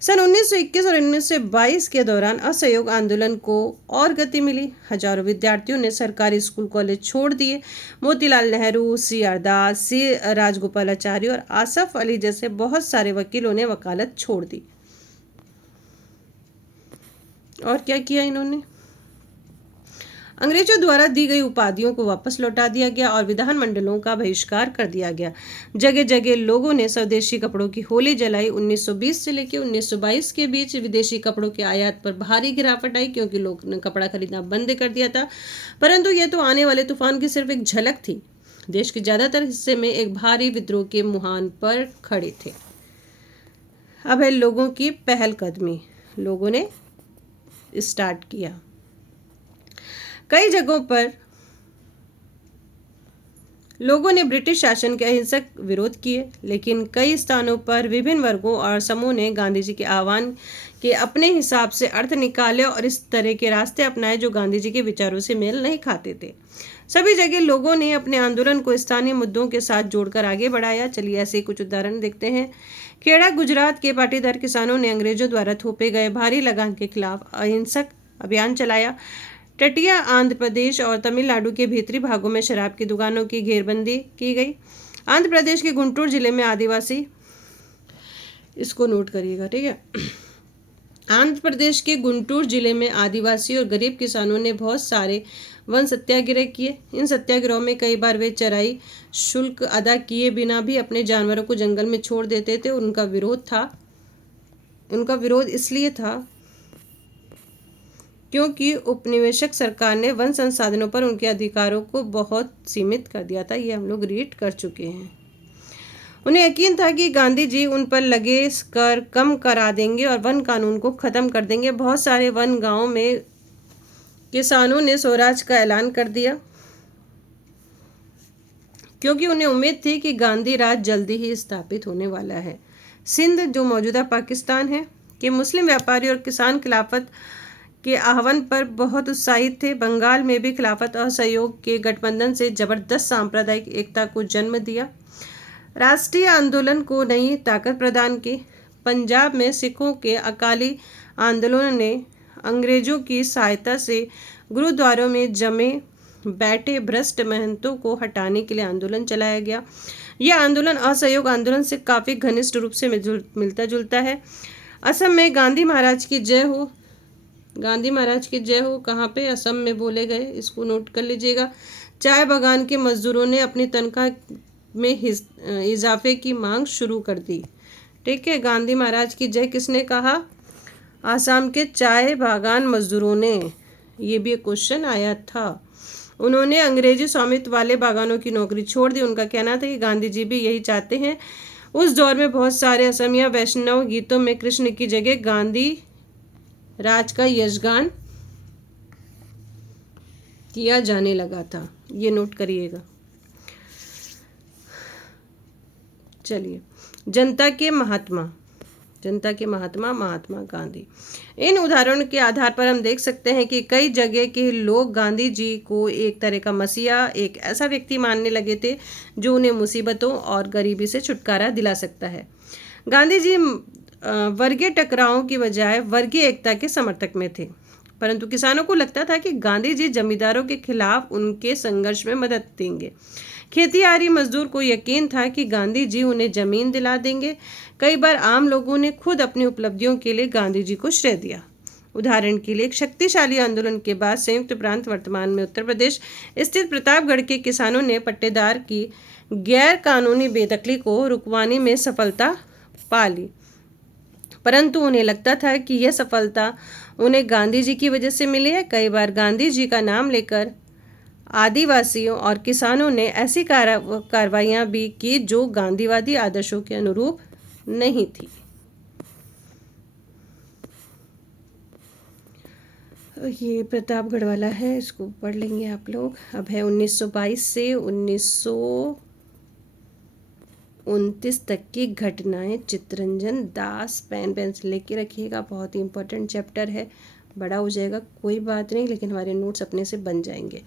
सन 1921 और 1922 के दौरान असहयोग आंदोलन को और गति मिली। हजारों विद्यार्थियों ने सरकारी स्कूल कॉलेज छोड़ दिए। मोतीलाल नेहरू, C.R. दास, C. राजगोपालाचारी और आसफ अली जैसे बहुत सारे वकीलों ने वकालत छोड़ दी। और क्या किया इन्होंने? अंग्रेजों द्वारा दी गई उपाधियों को वापस लौटा दिया गया और विधानमंडलों का बहिष्कार कर दिया गया। जगह जगह लोगों ने स्वदेशी कपड़ों की होली जलाई। 1920 से लेकर 1922 के बीच विदेशी कपड़ों के आयात पर भारी गिरावट आई क्योंकि लोग ने कपड़ा खरीदना बंद कर दिया था। परंतु यह तो आने वाले तूफान की सिर्फ एक झलक थी। देश के ज्यादातर हिस्से में एक भारी विद्रोह के मुहान पर खड़े थे। अब है लोगों की पहलकदमी। लोगों ने स्टार्ट किया। कई जगहों पर लोगों ने ब्रिटिश शासन के अहिंसक विरोध किए, लेकिन कई स्थानों पर विभिन्न वर्गों और समूह ने गांधी जी के आह्वान के अपने हिसाब से अर्थ निकाले और इस तरह के रास्ते अपनाए जो गांधी जी के विचारों से मेल नहीं खाते थे। सभी जगह लोगों ने अपने आंदोलन को स्थानीय मुद्दों के साथ जोड़कर आगे बढ़ाया। चलिए ऐसे कुछ उदाहरण देखते हैं। खेड़ा गुजरात के पाटीदार किसानों ने अंग्रेजों द्वारा थोपे गए भारी लगान के खिलाफ अहिंसक अभियान चलाया। तटीय आंध्र प्रदेश और तमिलनाडु के भीतरी भागों में शराब की दुकानों की घेरबंदी की गई। आंध्र प्रदेश के गुंटूर जिले में आदिवासी, इसको नोट करिएगा, ठीक है। आंध्र प्रदेश के गुंटूर जिले में आदिवासी और गरीब किसानों ने बहुत सारे वन सत्याग्रह किए। इन सत्याग्रहों में कई बार वे चराई शुल्क अदा किए बिना भी अपने जानवरों को जंगल में छोड़ देते थे। उनका विरोध था उनका विरोध इसलिए था क्योंकि उपनिवेशक सरकार ने वन संसाधनों पर उनके अधिकारों को बहुत सीमित कर दिया था। ये हम लोग रीड कर चुके हैं। उन्हें यकीन था कि गांधी जी उन पर लगे कर कम करा देंगे और वन कानून को ख़त्म कर देंगे। बहुत सारे वन गांवों में किसानों ने स्वराज का ऐलान कर दिया क्योंकि उन्हें उम्मीद थी कि गांधी राज जल्दी ही स्थापित होने वाला है। सिंध, जो मौजूदा पाकिस्तान है, के मुस्लिम व्यापारी और किसान खिलाफत के आह्वान पर बहुत उत्साहित थे। बंगाल में भी खिलाफत असहयोग के गठबंधन से जबरदस्त सांप्रदायिक एकता को जन्म दिया, राष्ट्रीय आंदोलन को नई ताकत प्रदान की। पंजाब में सिखों के अकाली आंदोलन ने अंग्रेजों की सहायता से गुरुद्वारों में जमे बैठे भ्रष्ट महंतों को हटाने के लिए आंदोलन चलाया गया। यह आंदोलन असहयोग आंदोलन से काफ़ी घनिष्ठ रूप से मिलता जुलता है। असम में गांधी महाराज की जय हो, गांधी महाराज की जय हो कहाँ पे? असम में बोले गए, इसको नोट कर लीजिएगा। चाय बागान के मजदूरों ने अपनी तनख्वाह में इजाफे की मांग शुरू कर दी। ठीक है, गांधी महाराज की जय किसने कहा? आसाम के चाय बागान मजदूरों ने। ये भी एक क्वेश्चन आया था। उन्होंने अंग्रेजी स्वामित्व वाले बागानों की नौकरी छोड़ दी। उनका कहना था कि गांधी जी भी यही चाहते हैं। उस दौर में बहुत सारे असमिया वैष्णव गीतों में कृष्ण की जगह गांधी राज का यशगान किया जाने लगा था। ये नोट करिएगा। चलिए, जनता के महात्मा महात्मा गांधी। इन उदाहरणों के आधार पर हम देख सकते हैं कि कई जगह के लोग गांधी जी को एक तरह का मसीहा, एक ऐसा व्यक्ति मानने लगे थे जो उन्हें मुसीबतों और गरीबी से छुटकारा दिला सकता है। गांधी जी वर्गीय टकरावों की बजाय वर्गीय एकता के समर्थक में थे, परंतु किसानों को लगता था कि गांधी जी जमींदारों के खिलाफ उनके संघर्ष में मदद देंगे। खेतियारी मजदूर को यकीन था कि गांधी जी उन्हें जमीन दिला देंगे। कई बार आम लोगों ने खुद अपनी उपलब्धियों के लिए गांधी जी को श्रेय दिया। उदाहरण के लिए, एक शक्तिशाली आंदोलन के बाद संयुक्त प्रांत वर्तमान में उत्तर प्रदेश स्थित प्रतापगढ़ के किसानों ने पट्टेदार की गैर कानूनी बेदखली को रुकवाने में सफलता पा ली, परंतु उन्हें लगता था कि यह सफलता उन्हें गांधी जी की वजह से मिली है। कई बार गांधी जी का नाम लेकर आदिवासियों और किसानों ने ऐसी कार्रवाइयाँ भी की जो गांधीवादी आदर्शों के अनुरूप नहीं थी। ये प्रतापगढ़ वाला है, इसको पढ़ लेंगे आप लोग। अब है 1922 से 1929 तक की घटनाएं। चित्तरंजन दास, पेन पेंसिल लेके रखिएगा, बहुत ही इंपॉर्टेंट चैप्टर है। बड़ा हो जाएगा कोई बात नहीं, लेकिन हमारे नोट्स अपने से बन जाएंगे।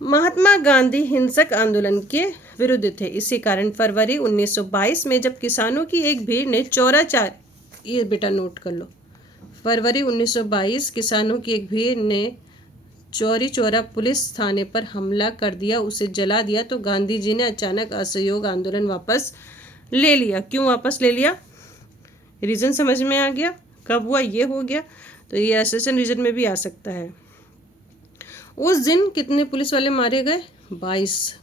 महात्मा गांधी हिंसक आंदोलन के विरुद्ध थे। इसी कारण फरवरी 1922 में जब किसानों की एक भीड़ ने ये बेटा नोट कर लो, फरवरी 1922 किसानों की एक भीड़ ने चौरी चौरा पुलिस थाने पर हमला कर दिया, उसे जला दिया, तो गांधी जी ने अचानक असहयोग आंदोलन वापस ले लिया। क्यों वापस ले लिया? रीज़न समझ में आ गया? कब हुआ? ये हो गया, तो ये असेसन रीजन में भी आ सकता है। उस दिन कितने पुलिस वाले मारे गए? 22।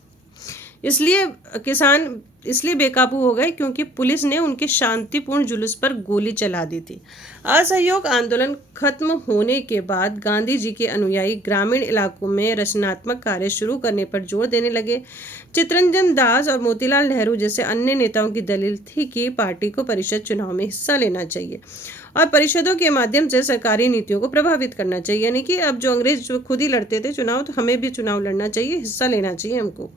इसलिए किसान इसलिए बेकाबू हो गए क्योंकि पुलिस ने उनके शांतिपूर्ण जुलूस पर गोली चला दी थी। असहयोग आंदोलन खत्म होने के बाद गांधी जी के अनुयायी ग्रामीण इलाकों में रचनात्मक कार्य शुरू करने पर जोर देने लगे। चित्तरंजन दास और मोतीलाल नेहरू जैसे अन्य नेताओं की दलील थी कि पार्टी को परिषद चुनाव में हिस्सा लेना चाहिए और परिषदों के माध्यम से सरकारी नीतियों को प्रभावित करना चाहिए। यानी कि अब जो अंग्रेज जो खुद ही लड़ते थे चुनाव, तो हमें भी चुनाव लड़ना चाहिए, हिस्सा लेना चाहिए हमको।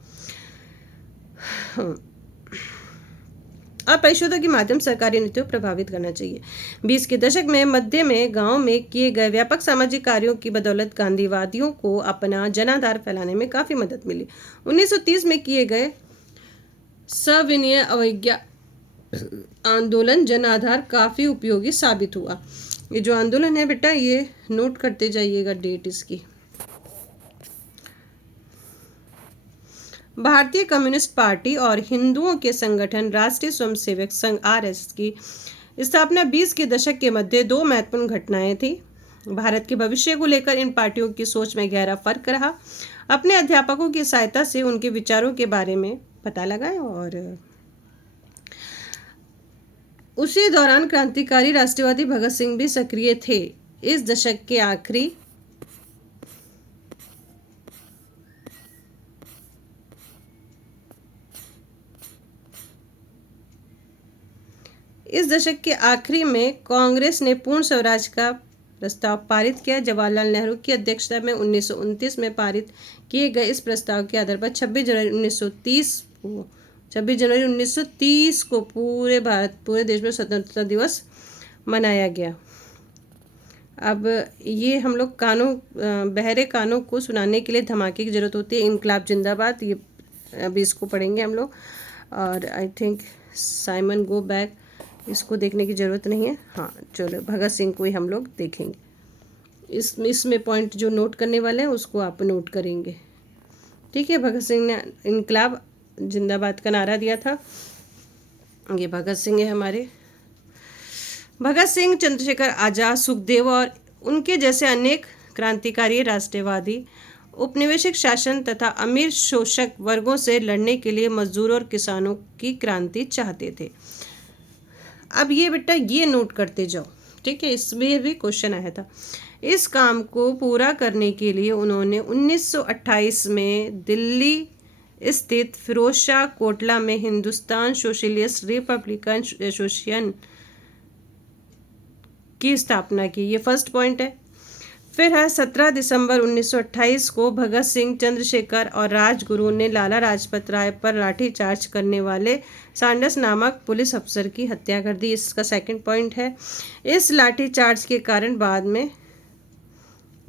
और परिषदों के माध्यम सरकारी नीतियों को प्रभावित करना चाहिए। 20 के दशक में मध्य में गांव में किए गए व्यापक सामाजिक कार्यों की बदौलत गांधीवादियों को अपना जनाधार फैलाने में काफ़ी मदद मिली। 1930 में किए गए सविनय अवज्ञा आंदोलन जनाधार काफ़ी उपयोगी साबित हुआ। ये जो आंदोलन है बेटा, ये नोट करते जाइएगा डेट इसकी। भारतीय कम्युनिस्ट पार्टी और हिंदुओं के संगठन राष्ट्रीय स्वयंसेवक संघ RS की स्थापना 20 के दशक के मध्य दो महत्वपूर्ण घटनाएं थी। भारत के भविष्य को लेकर इन पार्टियों की सोच में गहरा फर्क रहा। अपने अध्यापकों की सहायता से उनके विचारों के बारे में पता लगाएं और उसी दौरान क्रांतिकारी राष्ट्रवादी भगत सिंह भी सक्रिय थे। इस दशक के आखिरी में कांग्रेस ने पूर्ण स्वराज का प्रस्ताव पारित किया। जवाहरलाल नेहरू की अध्यक्षता में 1929 में पारित किए गए इस प्रस्ताव के आधार पर 26 जनवरी 1930 को पूरे देश में स्वतंत्रता दिवस मनाया गया। अब ये हम लोग बहरे कानों को सुनाने के लिए धमाके की ज़रूरत होती है। इनकलाब जिंदाबाद, ये अभी इसको पढ़ेंगे हम लोग। और I think Simon go back, इसको देखने की ज़रूरत नहीं है। हाँ चलो, भगत सिंह को ही हम लोग देखेंगे। इसमें पॉइंट जो नोट करने वाले हैं उसको आप नोट करेंगे, ठीक है। भगत सिंह ने इनकलाब जिंदाबाद का नारा दिया था। ये भगत सिंह है हमारे। भगत सिंह, चंद्रशेखर आज़ाद, सुखदेव और उनके जैसे अनेक क्रांतिकारी राष्ट्रवादी उपनिवेशिक शासन तथा अमीर शोषक वर्गों से लड़ने के लिए मजदूरों और किसानों की क्रांति चाहते थे। अब ये बेटा ये नोट करते जाओ, ठीक है, इसमें भी क्वेश्चन आया था। इस काम को पूरा करने के लिए उन्होंने 1928 में दिल्ली स्थित फिरोजशाह कोटला में हिंदुस्तान सोशलिस्ट रिपब्लिकन एसोसिएशन की स्थापना की। ये फर्स्ट पॉइंट है। फिर है 17 दिसंबर 1928 को भगत सिंह, चंद्रशेखर और राजगुरु ने लाला लाजपत राय पर लाठीचार्ज करने वाले सैंडर्स नामक पुलिस अफसर की हत्या कर दी। इसका सेकंड पॉइंट है। इस लाठीचार्ज के कारण बाद में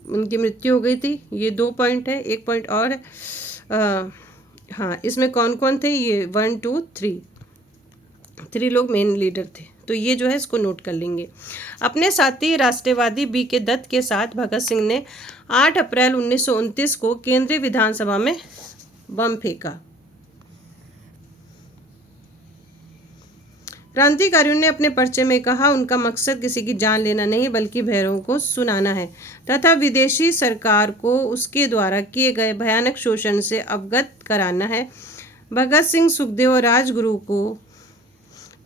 उनकी मृत्यु हो गई थी। ये 2 पॉइंट है। एक पॉइंट और है, हाँ, इसमें कौन कौन थे, ये 1 2 3 लोग मेन लीडर थे। तो ये जो है इसको नोट कर लेंगे। अपने साथी राष्ट्रवादी बी के दत्त के साथ भगत सिंह ने 8 अप्रैल 1929 को केंद्रीय विधानसभा में बम फेंका। क्रांतिकारियों ने अपने पर्चे में कहा, उनका मकसद किसी की जान लेना नहीं बल्कि भैरवों को सुनाना है तथा विदेशी सरकार को उसके द्वारा किए गए भयानक शोषण से अवगत कराना है। भगत सिंह, सुखदेव और राजगुरु को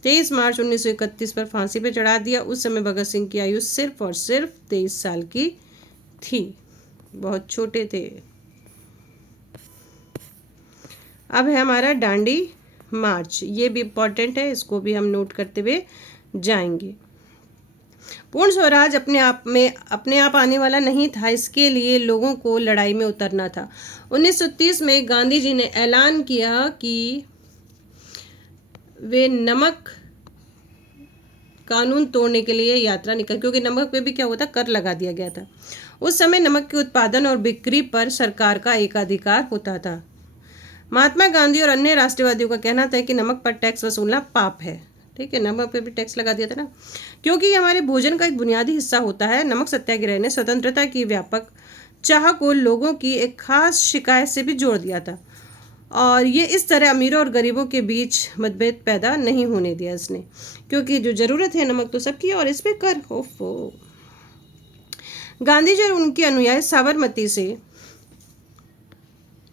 23 मार्च 1931 पर फांसी पर चढ़ा दिया। उस समय भगत सिंह की आयु सिर्फ और सिर्फ 23 साल की थी, बहुत छोटे थे। अब है हमारा दांडी मार्च, ये भी इम्पोर्टेंट है, इसको भी हम नोट करते हुए जाएंगे। पूर्ण स्वराज अपने आप आने वाला नहीं था, इसके लिए लोगों को लड़ाई में उतरना था। 1930 में गांधी जी ने ऐलान किया कि वे नमक कानून तोड़ने के लिए यात्रा निकल, क्योंकि नमक पे भी क्या होता, कर लगा दिया गया था। उस समय नमक के उत्पादन और बिक्री पर सरकार का एकाधिकार होता था। महात्मा गांधी और अन्य राष्ट्रवादियों का कहना था कि नमक पर टैक्स वसूलना पाप है, ठीक है। नमक पे भी टैक्स लगा दिया था ना, क्योंकि ये हमारे भोजन का एक बुनियादी हिस्सा होता है। नमक सत्याग्रह ने स्वतंत्रता की व्यापक चाह को लोगों की एक खास शिकायत से भी जोड़ दिया था और ये इस तरह अमीरों और गरीबों के बीच मतभेद पैदा नहीं होने दिया इसने, क्योंकि जो ज़रूरत है नमक तो सबकी और इस पर कर हो। गांधी जी और उनके अनुयायी साबरमती से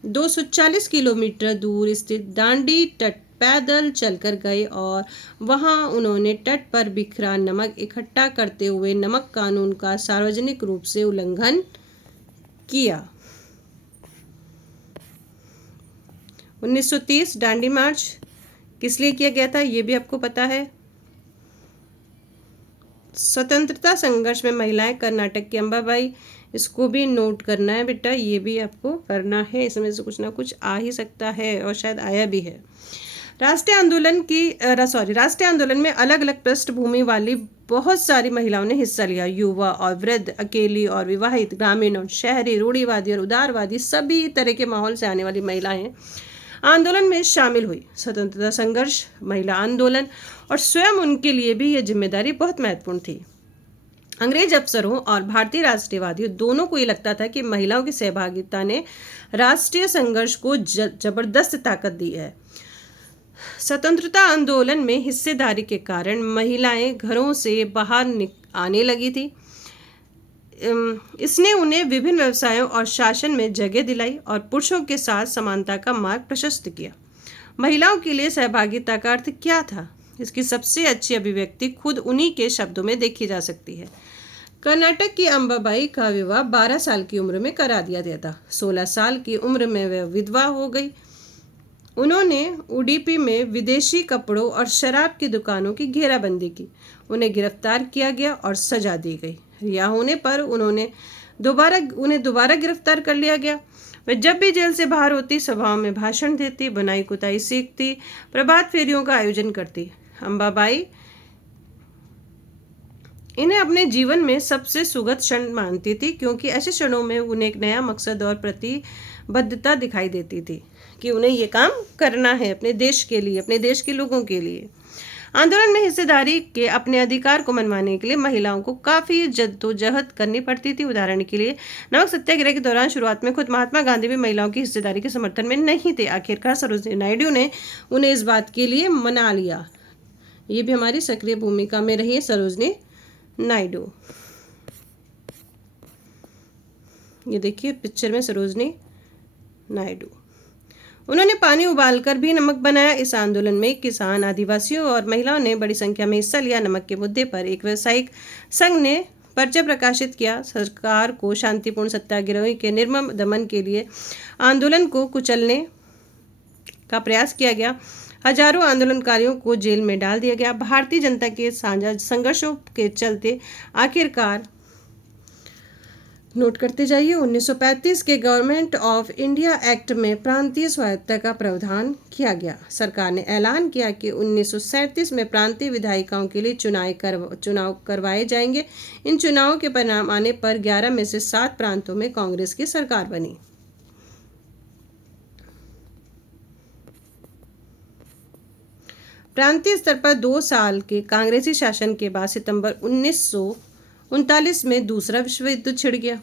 240 किलोमीटर दूर स्थित दांडी तट पैदल चलकर गए और वहां उन्होंने तट पर बिखरा नमक इकट्ठा करते हुए नमक कानून का सार्वजनिक रूप से उल्लंघन किया। 1930 दांडी मार्च किस लिए किया गया था, ये भी आपको पता है। स्वतंत्रता संघर्ष में महिलाएं, कर्नाटक की अंबाबाई, इसको भी नोट करना है बेटा, ये भी आपको करना है। इसमें से कुछ ना कुछ आ ही सकता है और शायद आया भी है। राष्ट्रीय आंदोलन में अलग अलग पृष्ठभूमि वाली बहुत सारी महिलाओं ने हिस्सा लिया। युवा और वृद्ध, अकेली और विवाहित, ग्रामीण और शहरी, रूढ़िवादी और उदारवादी, सभी तरह के माहौल से आने वाली महिलाएं आंदोलन में शामिल हुई। स्वतंत्रता संघर्ष, महिला आंदोलन और स्वयं उनके लिए भी यह जिम्मेदारी बहुत महत्वपूर्ण थी। अंग्रेज अफसरों और भारतीय राष्ट्रवादियों दोनों को ये लगता था कि महिलाओं की सहभागिता ने राष्ट्रीय संघर्ष को जबरदस्त ताकत दी है। स्वतंत्रता आंदोलन में हिस्सेदारी के कारण महिलाएं घरों से बाहर आने लगी थी। इसने उन्हें विभिन्न व्यवसायों और शासन में जगह दिलाई और पुरुषों के साथ समानता का मार्ग प्रशस्त किया। महिलाओं के लिए सहभागिता का अर्थ क्या था? इसकी सबसे अच्छी अभिव्यक्ति खुद उन्हीं के शब्दों में देखी जा सकती है। कर्नाटक की अंबाबाई का विवाह 12 साल की उम्र में करा दिया गया था। 16 साल की उम्र में वह विधवा हो गई। उन्होंने उडुपी में विदेशी कपड़ों और शराब की दुकानों की घेराबंदी की। उन्हें गिरफ्तार किया गया और सजा दी गई। रिहा होने पर उन्हें दोबारा गिरफ्तार कर लिया गया। वह जब भी जेल से बाहर होती, सभाओं में भाषण देती, बुनाई कुताई सीखती, प्रभात फेरियों का आयोजन करती। अंबाबाई इन्हें अपने जीवन में सबसे सुखद क्षण मानती थी, क्योंकि ऐसे क्षणों में उन्हें एक नया मकसद और प्रतिबद्धता दिखाई देती थी कि उन्हें ये काम करना है अपने देश के लिए, अपने देश के लोगों के लिए। आंदोलन में हिस्सेदारी के अपने अधिकार को मनवाने के लिए महिलाओं को काफ़ी जद्दोजहद करनी पड़ती थी। उदाहरण के लिए नमक सत्याग्रह के दौरान शुरुआत में खुद महात्मा गांधी भी महिलाओं की हिस्सेदारी के समर्थन में नहीं थे। आखिरकार सरोजिनी नायडू ने उन्हें इस बात के लिए मना लिया। ये भी हमारी सक्रिय भूमिका में रही है सरोजिनी नायडू। ये देखिए पिक्चर में सरोजिनी नायडू। उन्होंने पानी उबालकर भी नमक बनाया। इस आंदोलन में किसान, आदिवासियों और महिलाओं ने बड़ी संख्या में हिस्सा लिया। नमक के मुद्दे पर एक व्यावसायिक संघ ने पर्चा प्रकाशित किया। सरकार को शांतिपूर्ण सत्याग्रह के निर्मम दमन के लिए आंदोलन को कुचलने का प्रयास किया गया। हजारों आंदोलनकारियों को जेल में डाल दिया गया। भारतीय जनता के साझा संघर्षों के चलते आखिरकार, नोट करते जाइए, 1935 के गवर्नमेंट ऑफ इंडिया एक्ट में प्रांतीय स्वायत्तता का प्रावधान किया गया। सरकार ने ऐलान किया कि 1937 में प्रांतीय विधायिकाओं के लिए चुनाव करवाए जाएंगे। इन चुनावों के परिणाम आने पर 11 में से 7 प्रांतों में कांग्रेस की सरकार बनी। प्रांतीय स्तर पर 2 साल के कांग्रेसी शासन के बाद सितंबर 1939 में दूसरा विश्व युद्ध छिड़ गया।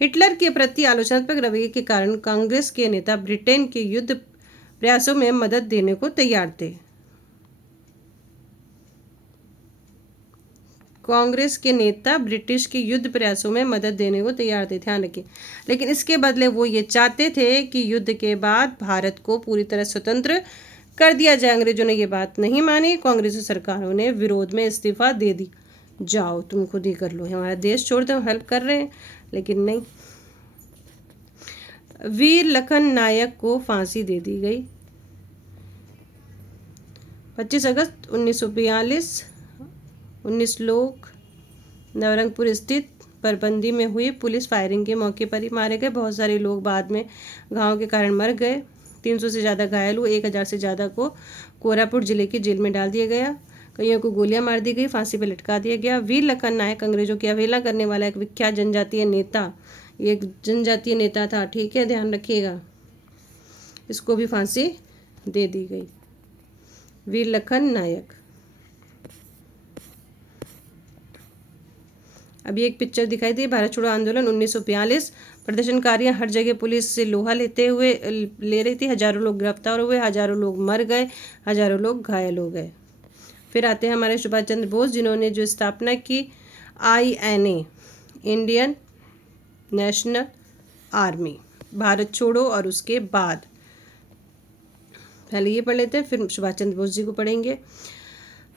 हिटलर के प्रति आलोचनात्मक रवैये के कारण कांग्रेस के नेता ब्रिटेन के युद्ध प्रयासों में मदद देने को तैयार थे। कांग्रेस के नेता ब्रिटिश के युद्ध प्रयासों में मदद देने को तैयार थे, ध्यान रखिए। लेकिन इसके बदले वो ये चाहते थे कि युद्ध के बाद भारत को पूरी तरह स्वतंत्र कर दिया जाए। अंग्रेजों ने ये बात नहीं मानी। कांग्रेसी सरकारों ने विरोध में इस्तीफा दे दी। जाओ तुम खुद ही कर लो, हमारा देश छोड़ दो, हेल्प कर रहे हैं। लेकिन नहीं, वीर लखन नायक को फांसी दे दी गई। 25 अगस्त 1942 19 लोग नवरंगपुर स्थित परबंदी में हुई पुलिस फायरिंग के मौके पर ही मारे गए। बहुत सारे लोग बाद में घाव के कारण मर गए। 300 से ज़्यादा घायल हुए। 1000 से ज़्यादा को कोरापुट जिले की जेल में डाल दिया गया। कईयों को गोलियां मार दी गई, फांसी पर लटका दिया गया। वीर लखन नायक अंग्रेजों की अवहेलना करने वाला एक विख्यात जनजातीय नेता, ये एक जनजातीय नेता था, ठीक है, ध्यान रखिएगा। इसको भी फांसी दे दी गई। वीर लखन नायक। अभी एक पिक्चर दिखाई दी, भारत छोड़ो आंदोलन 1942। प्रदर्शनकारियां हर जगह पुलिस से लोहा ले रही थी। हजारों लोग गिरफ्तार हुए, हजारों लोग मर गए, हजारों लोग घायल हो गए। फिर आते हैं हमारे सुभाष चंद्र बोस, जिन्होंने जो स्थापना की INA, Indian national army, Bharat छोड़ो। और उसके बाद पहले ये पढ़ लेते हैं, फिर सुभाष चंद्र बोस जी को पढ़ेंगे।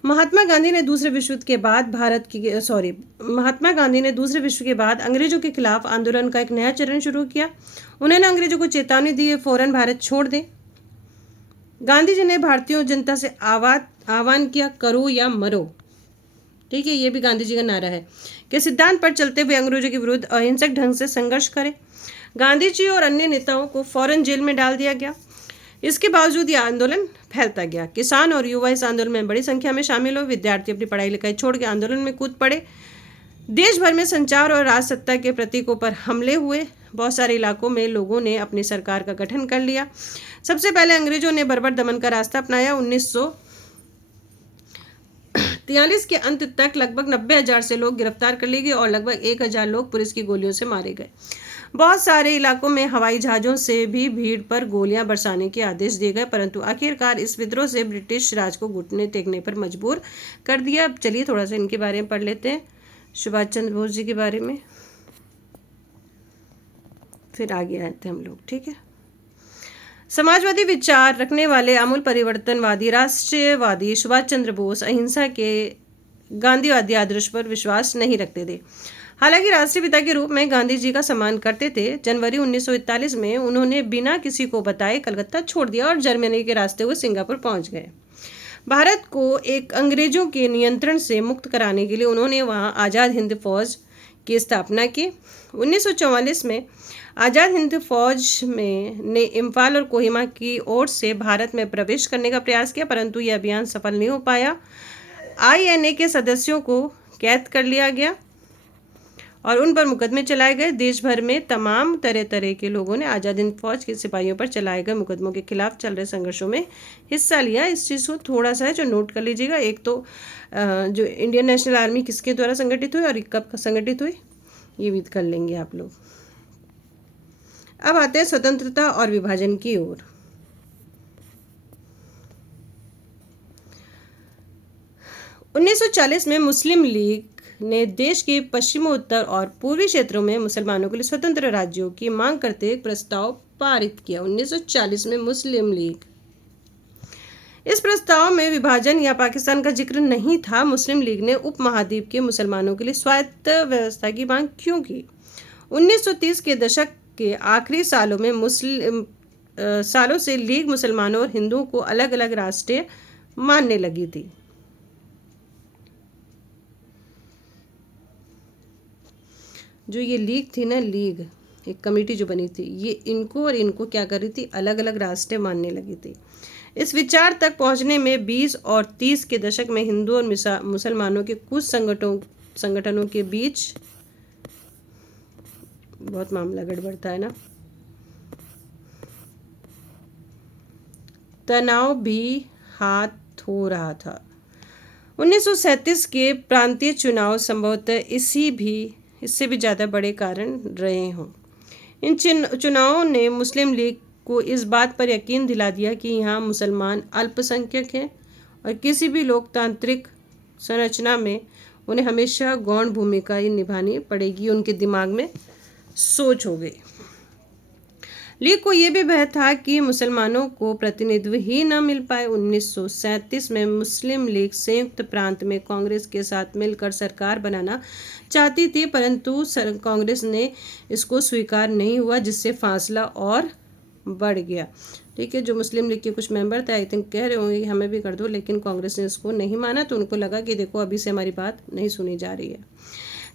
महात्मा गांधी ने दूसरे विश्व के बाद अंग्रेजों के खिलाफ आंदोलन का एक नया चरण शुरू किया। उन्होंने अंग्रेजों को चेतावनी दी, फौरन भारत छोड़ दें। गांधी जी ने भारतीय जनता से आह्वान किया, करो या मरो, ठीक है, ये भी गांधी जी का नारा है, कि सिद्धांत पर चलते हुए अंग्रेजों के विरुद्ध अहिंसक ढंग से संघर्ष करें। गांधी जी और अन्य नेताओं को फौरन जेल में डाल दिया गया। इसके बावजूद यह आंदोलन फैलता गया। किसान और युवा इस आंदोलन में बड़ी संख्या में शामिल हुए। विद्यार्थी अपनी पढ़ाई लिखाई छोड़ के आंदोलन में कूद पड़े। देश भर में संचार और राजसत्ता के प्रतीकों पर हमले हुए। बहुत सारे इलाकों में लोगों ने अपनी सरकार का गठन कर लिया। सबसे पहले अंग्रेजों ने बर्बर दमन का रास्ता अपनाया। 1943 के अंत तक लगभग 90,000 से लोग गिरफ्तार कर लिए गए और लगभग 1,000 लोग पुलिस की गोलियों से मारे गए। बहुत सारे इलाकों में हवाई जहाज़ों से भी भीड़ पर गोलियां बरसाने के आदेश दिए गए, परंतु आखिरकार इस विद्रोह से ब्रिटिश राज को घुटने टेकने पर मजबूर कर दिया। अब चलिए थोड़ा सा इनके बारे में पढ़ लेते हैं, सुभाष चंद्र बोस जी के बारे में, फिर आगे आते हैं हम लोग, ठीक है। समाजवादी विचार रखने वाले आमूल परिवर्तनवादी राष्ट्रीयवादी सुभाष चंद्र बोस अहिंसा के गांधीवादी आदर्श पर विश्वास नहीं रखते थे। हालांकि राष्ट्रीय पिता के रूप में गांधी जी का सम्मान करते थे। जनवरी 1941 में उन्होंने बिना किसी को बताए कलकत्ता छोड़ दिया और जर्मनी के रास्ते हुए सिंगापुर पहुंच गए। भारत को एक अंग्रेजों के नियंत्रण से मुक्त कराने के लिए उन्होंने वहां आज़ाद हिंद फौज की स्थापना की। 1944 में आज़ाद हिंद फौज ने इम्फाल और कोहिमा की ओर से भारत में प्रवेश करने का प्रयास किया, परंतु यह अभियान सफल नहीं हो पाया। INA के सदस्यों को कैद कर लिया गया और उन पर मुकदमे चलाए गए। देश भर में तमाम तरह के लोगों ने आज़ाद हिंद फौज के सिपाहियों पर चलाए गए मुकदमों के खिलाफ चल रहे संघर्षों में हिस्सा लिया। इस चीज़ को थोड़ा सा है जो नोट कर लीजिएगा। एक तो जो इंडियन नेशनल आर्मी किसके द्वारा संगठित हुई और कब संगठित हुई, ये भी कर लेंगे आप लोग। अब आते हैं स्वतंत्रता और विभाजन की ओर। उन्नीस 1940 में मुस्लिम लीग ने देश के पश्चिमोत्तर और पूर्वी क्षेत्रों में मुसलमानों के लिए स्वतंत्र राज्यों की मांग करते एक प्रस्ताव पारित किया। 1940 में मुस्लिम लीग, इस प्रस्ताव में विभाजन या पाकिस्तान का जिक्र नहीं था। मुस्लिम लीग ने उपमहाद्वीप के मुसलमानों के लिए स्वायत्त व्यवस्था की मांग क्यों की? 1930 के दशक के आखिरी सालों से लीग मुसलमानों और हिंदुओं को अलग अलग राष्ट्र मानने लगी थी। जो ये लीग थी ना, लीग एक कमेटी जो बनी थी, ये इनको और इनको क्या कर रही थी, अलग अलग रास्ते मानने लगी थी। इस विचार तक पहुंचने में 20 और 30 के दशक में हिंदू और मुसलमानों के कुछ संगठनों के बीच बहुत मामला गड़बड़ता है ना, तनाव भी हाथ हो रहा था। 1937 के प्रांतीय चुनाव संभवतः इससे भी ज़्यादा बड़े कारण रहे हों। इन चुनावों ने मुस्लिम लीग को इस बात पर यकीन दिला दिया कि यहाँ मुसलमान अल्पसंख्यक हैं और किसी भी लोकतांत्रिक संरचना में उन्हें हमेशा गौण भूमिका ही निभानी पड़ेगी। उनके दिमाग में सोच हो गई। लीग को यह भी भय था कि मुसलमानों को प्रतिनिधित्व ही न मिल पाए। 1937 में मुस्लिम लीग संयुक्त प्रांत में कांग्रेस के साथ मिलकर सरकार बनाना चाहती थी, परंतु कांग्रेस ने इसको स्वीकार नहीं हुआ, जिससे फासला और बढ़ गया। ठीक है, जो मुस्लिम लीग के कुछ मेंबर थे, आई थिंक कह रहे होंगे कि हमें भी कर दो, लेकिन कांग्रेस ने इसको नहीं माना, तो उनको लगा कि देखो अभी से हमारी बात नहीं सुनी जा रही है।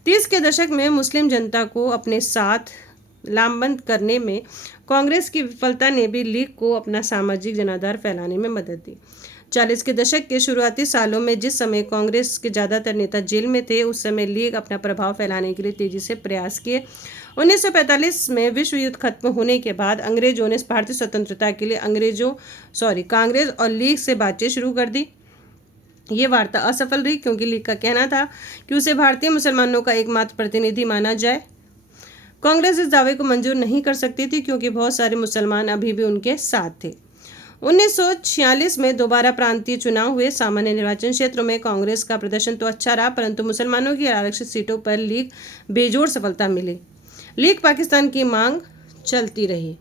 30 के दशक में मुस्लिम जनता को अपने साथ लामबंद करने में कांग्रेस की विफलता ने भी लीग को अपना सामाजिक जनाधार फैलाने में मदद दी। 40 के दशक के शुरुआती सालों में जिस समय कांग्रेस के ज़्यादातर नेता जेल में थे, उस समय लीग अपना प्रभाव फैलाने के लिए तेजी से प्रयास किए। 1945 में विश्व युद्ध खत्म होने के बाद अंग्रेजों ने भारतीय स्वतंत्रता के लिए कांग्रेस और लीग से बातचीत शुरू कर दी। ये वार्ता असफल रही, क्योंकि लीग का कहना था कि उसे भारतीय मुसलमानों का एकमात्र प्रतिनिधि माना जाए। कांग्रेस इस दावे को मंजूर नहीं कर सकती थी, क्योंकि बहुत सारे मुसलमान अभी भी उनके साथ थे। 1946 में दोबारा प्रांतीय चुनाव हुए। सामान्य निर्वाचन क्षेत्रों में कांग्रेस का प्रदर्शन तो अच्छा रहा, परंतु मुसलमानों की आरक्षित सीटों पर लीग बेजोड़ सफलता मिली। लीग पाकिस्तान की मांग चलती रही।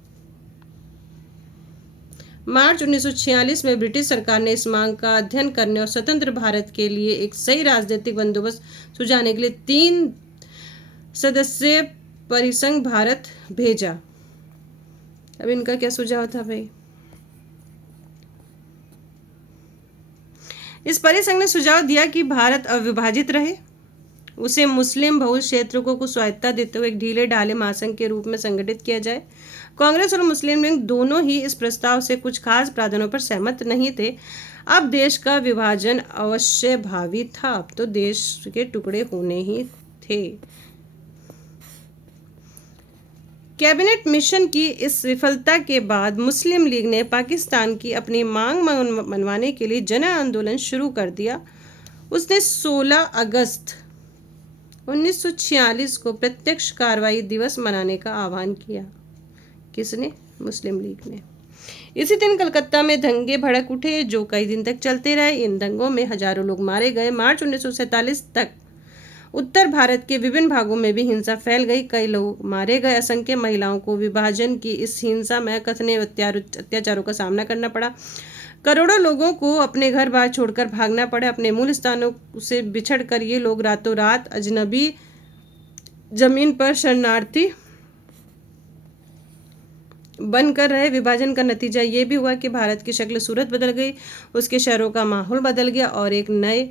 मार्च 1946 में ब्रिटिश सरकार ने इस मांग का अध्ययन करने और स्वतंत्र भारत के लिए एक सही राजनीतिक बंदोबस्त सुझाने के लिए 3 सदस्यीय परिसंघ भारत भेजा। अब इनका क्या सुझाव था भाई? इस परिसंघ ने सुझाव दिया कि भारत अविभाजित रहे, उसे मुस्लिम बहुल क्षेत्रों को कुछ स्वायत्तता देते हुए एक ढीले ढाले महासंघ के रूप में संगठित किया जाए। कांग्रेस और मुस्लिम लीग दोनों ही इस प्रस्ताव से कुछ खास प्रावधानों पर सहमत नहीं थे। अब देश का विभाजन अवश्य भावी था, अब तो देश के टुकड़े होने ही थे। कैबिनेट मिशन की इस विफलता के बाद मुस्लिम लीग ने पाकिस्तान की अपनी मांग मनवाने के लिए जन आंदोलन शुरू कर दिया। उसने 16 अगस्त 1946 को प्रत्यक्ष कार्रवाई दिवस मनाने का आह्वान किया। किसने? मुस्लिम लीग ने। इसी दिन कलकत्ता में दंगे भड़क उठे, जो कई दिन तक चलते रहे। इन दंगों में हजारों लोग मारे गए। मार्च 1947 तक उत्तर भारत के विभिन्न भागों में भी हिंसा फैल गई, कई लोग मारे गए, असंख्य महिलाओं को विभाजन की इस हिंसा में कथनीय अत्याचारों का सामना करना पड़ा। करोड़ों लोगों को अपने घर बार छोड़कर भागना पड़ा, अपने मूल स्थानों से बिछड़ कर ये लोग रातों रात अजनबी जमीन पर शरणार्थी बनकर रहे। विभाजन का नतीजा ये भी हुआ कि भारत की शक्ल सूरत बदल गई, उसके शहरों का माहौल बदल गया और एक नए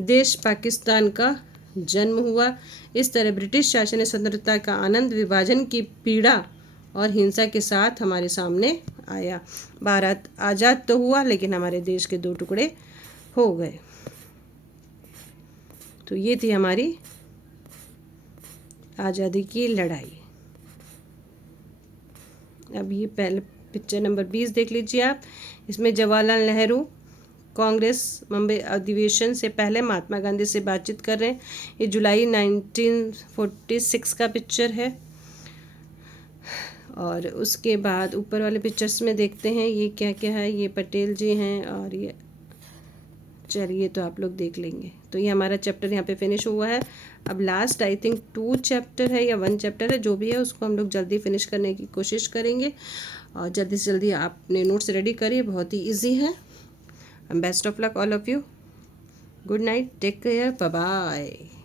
देश पाकिस्तान का जन्म हुआ। इस तरह ब्रिटिश शासन ने स्वतंत्रता का आनंद विभाजन की पीड़ा और हिंसा के साथ हमारे सामने आया। भारत आज़ाद तो हुआ लेकिन हमारे देश के दो टुकड़े हो गए। तो ये थी हमारी आज़ादी की लड़ाई। अब ये पहले पिक्चर नंबर 20 देख लीजिए आप। इसमें जवाहरलाल नेहरू कांग्रेस मुंबई अधिवेशन से पहले महात्मा गांधी से बातचीत कर रहे हैं। ये जुलाई 1946 का पिक्चर है। और उसके बाद ऊपर वाले पिक्चर्स में देखते हैं ये क्या क्या है। ये पटेल जी हैं और ये चलिए तो आप लोग देख लेंगे। तो ये हमारा चैप्टर यहाँ पे फिनिश हुआ है। अब लास्ट आई थिंक 2 चैप्टर है या 1 चैप्टर है, जो भी है उसको हम लोग जल्दी फिनिश करने की कोशिश करेंगे और जल्दी से जल्दी आप अपने नोट्स रेडी करिए, बहुत ही ईजी है। Best of luck all of you. Good night, take care, bye bye.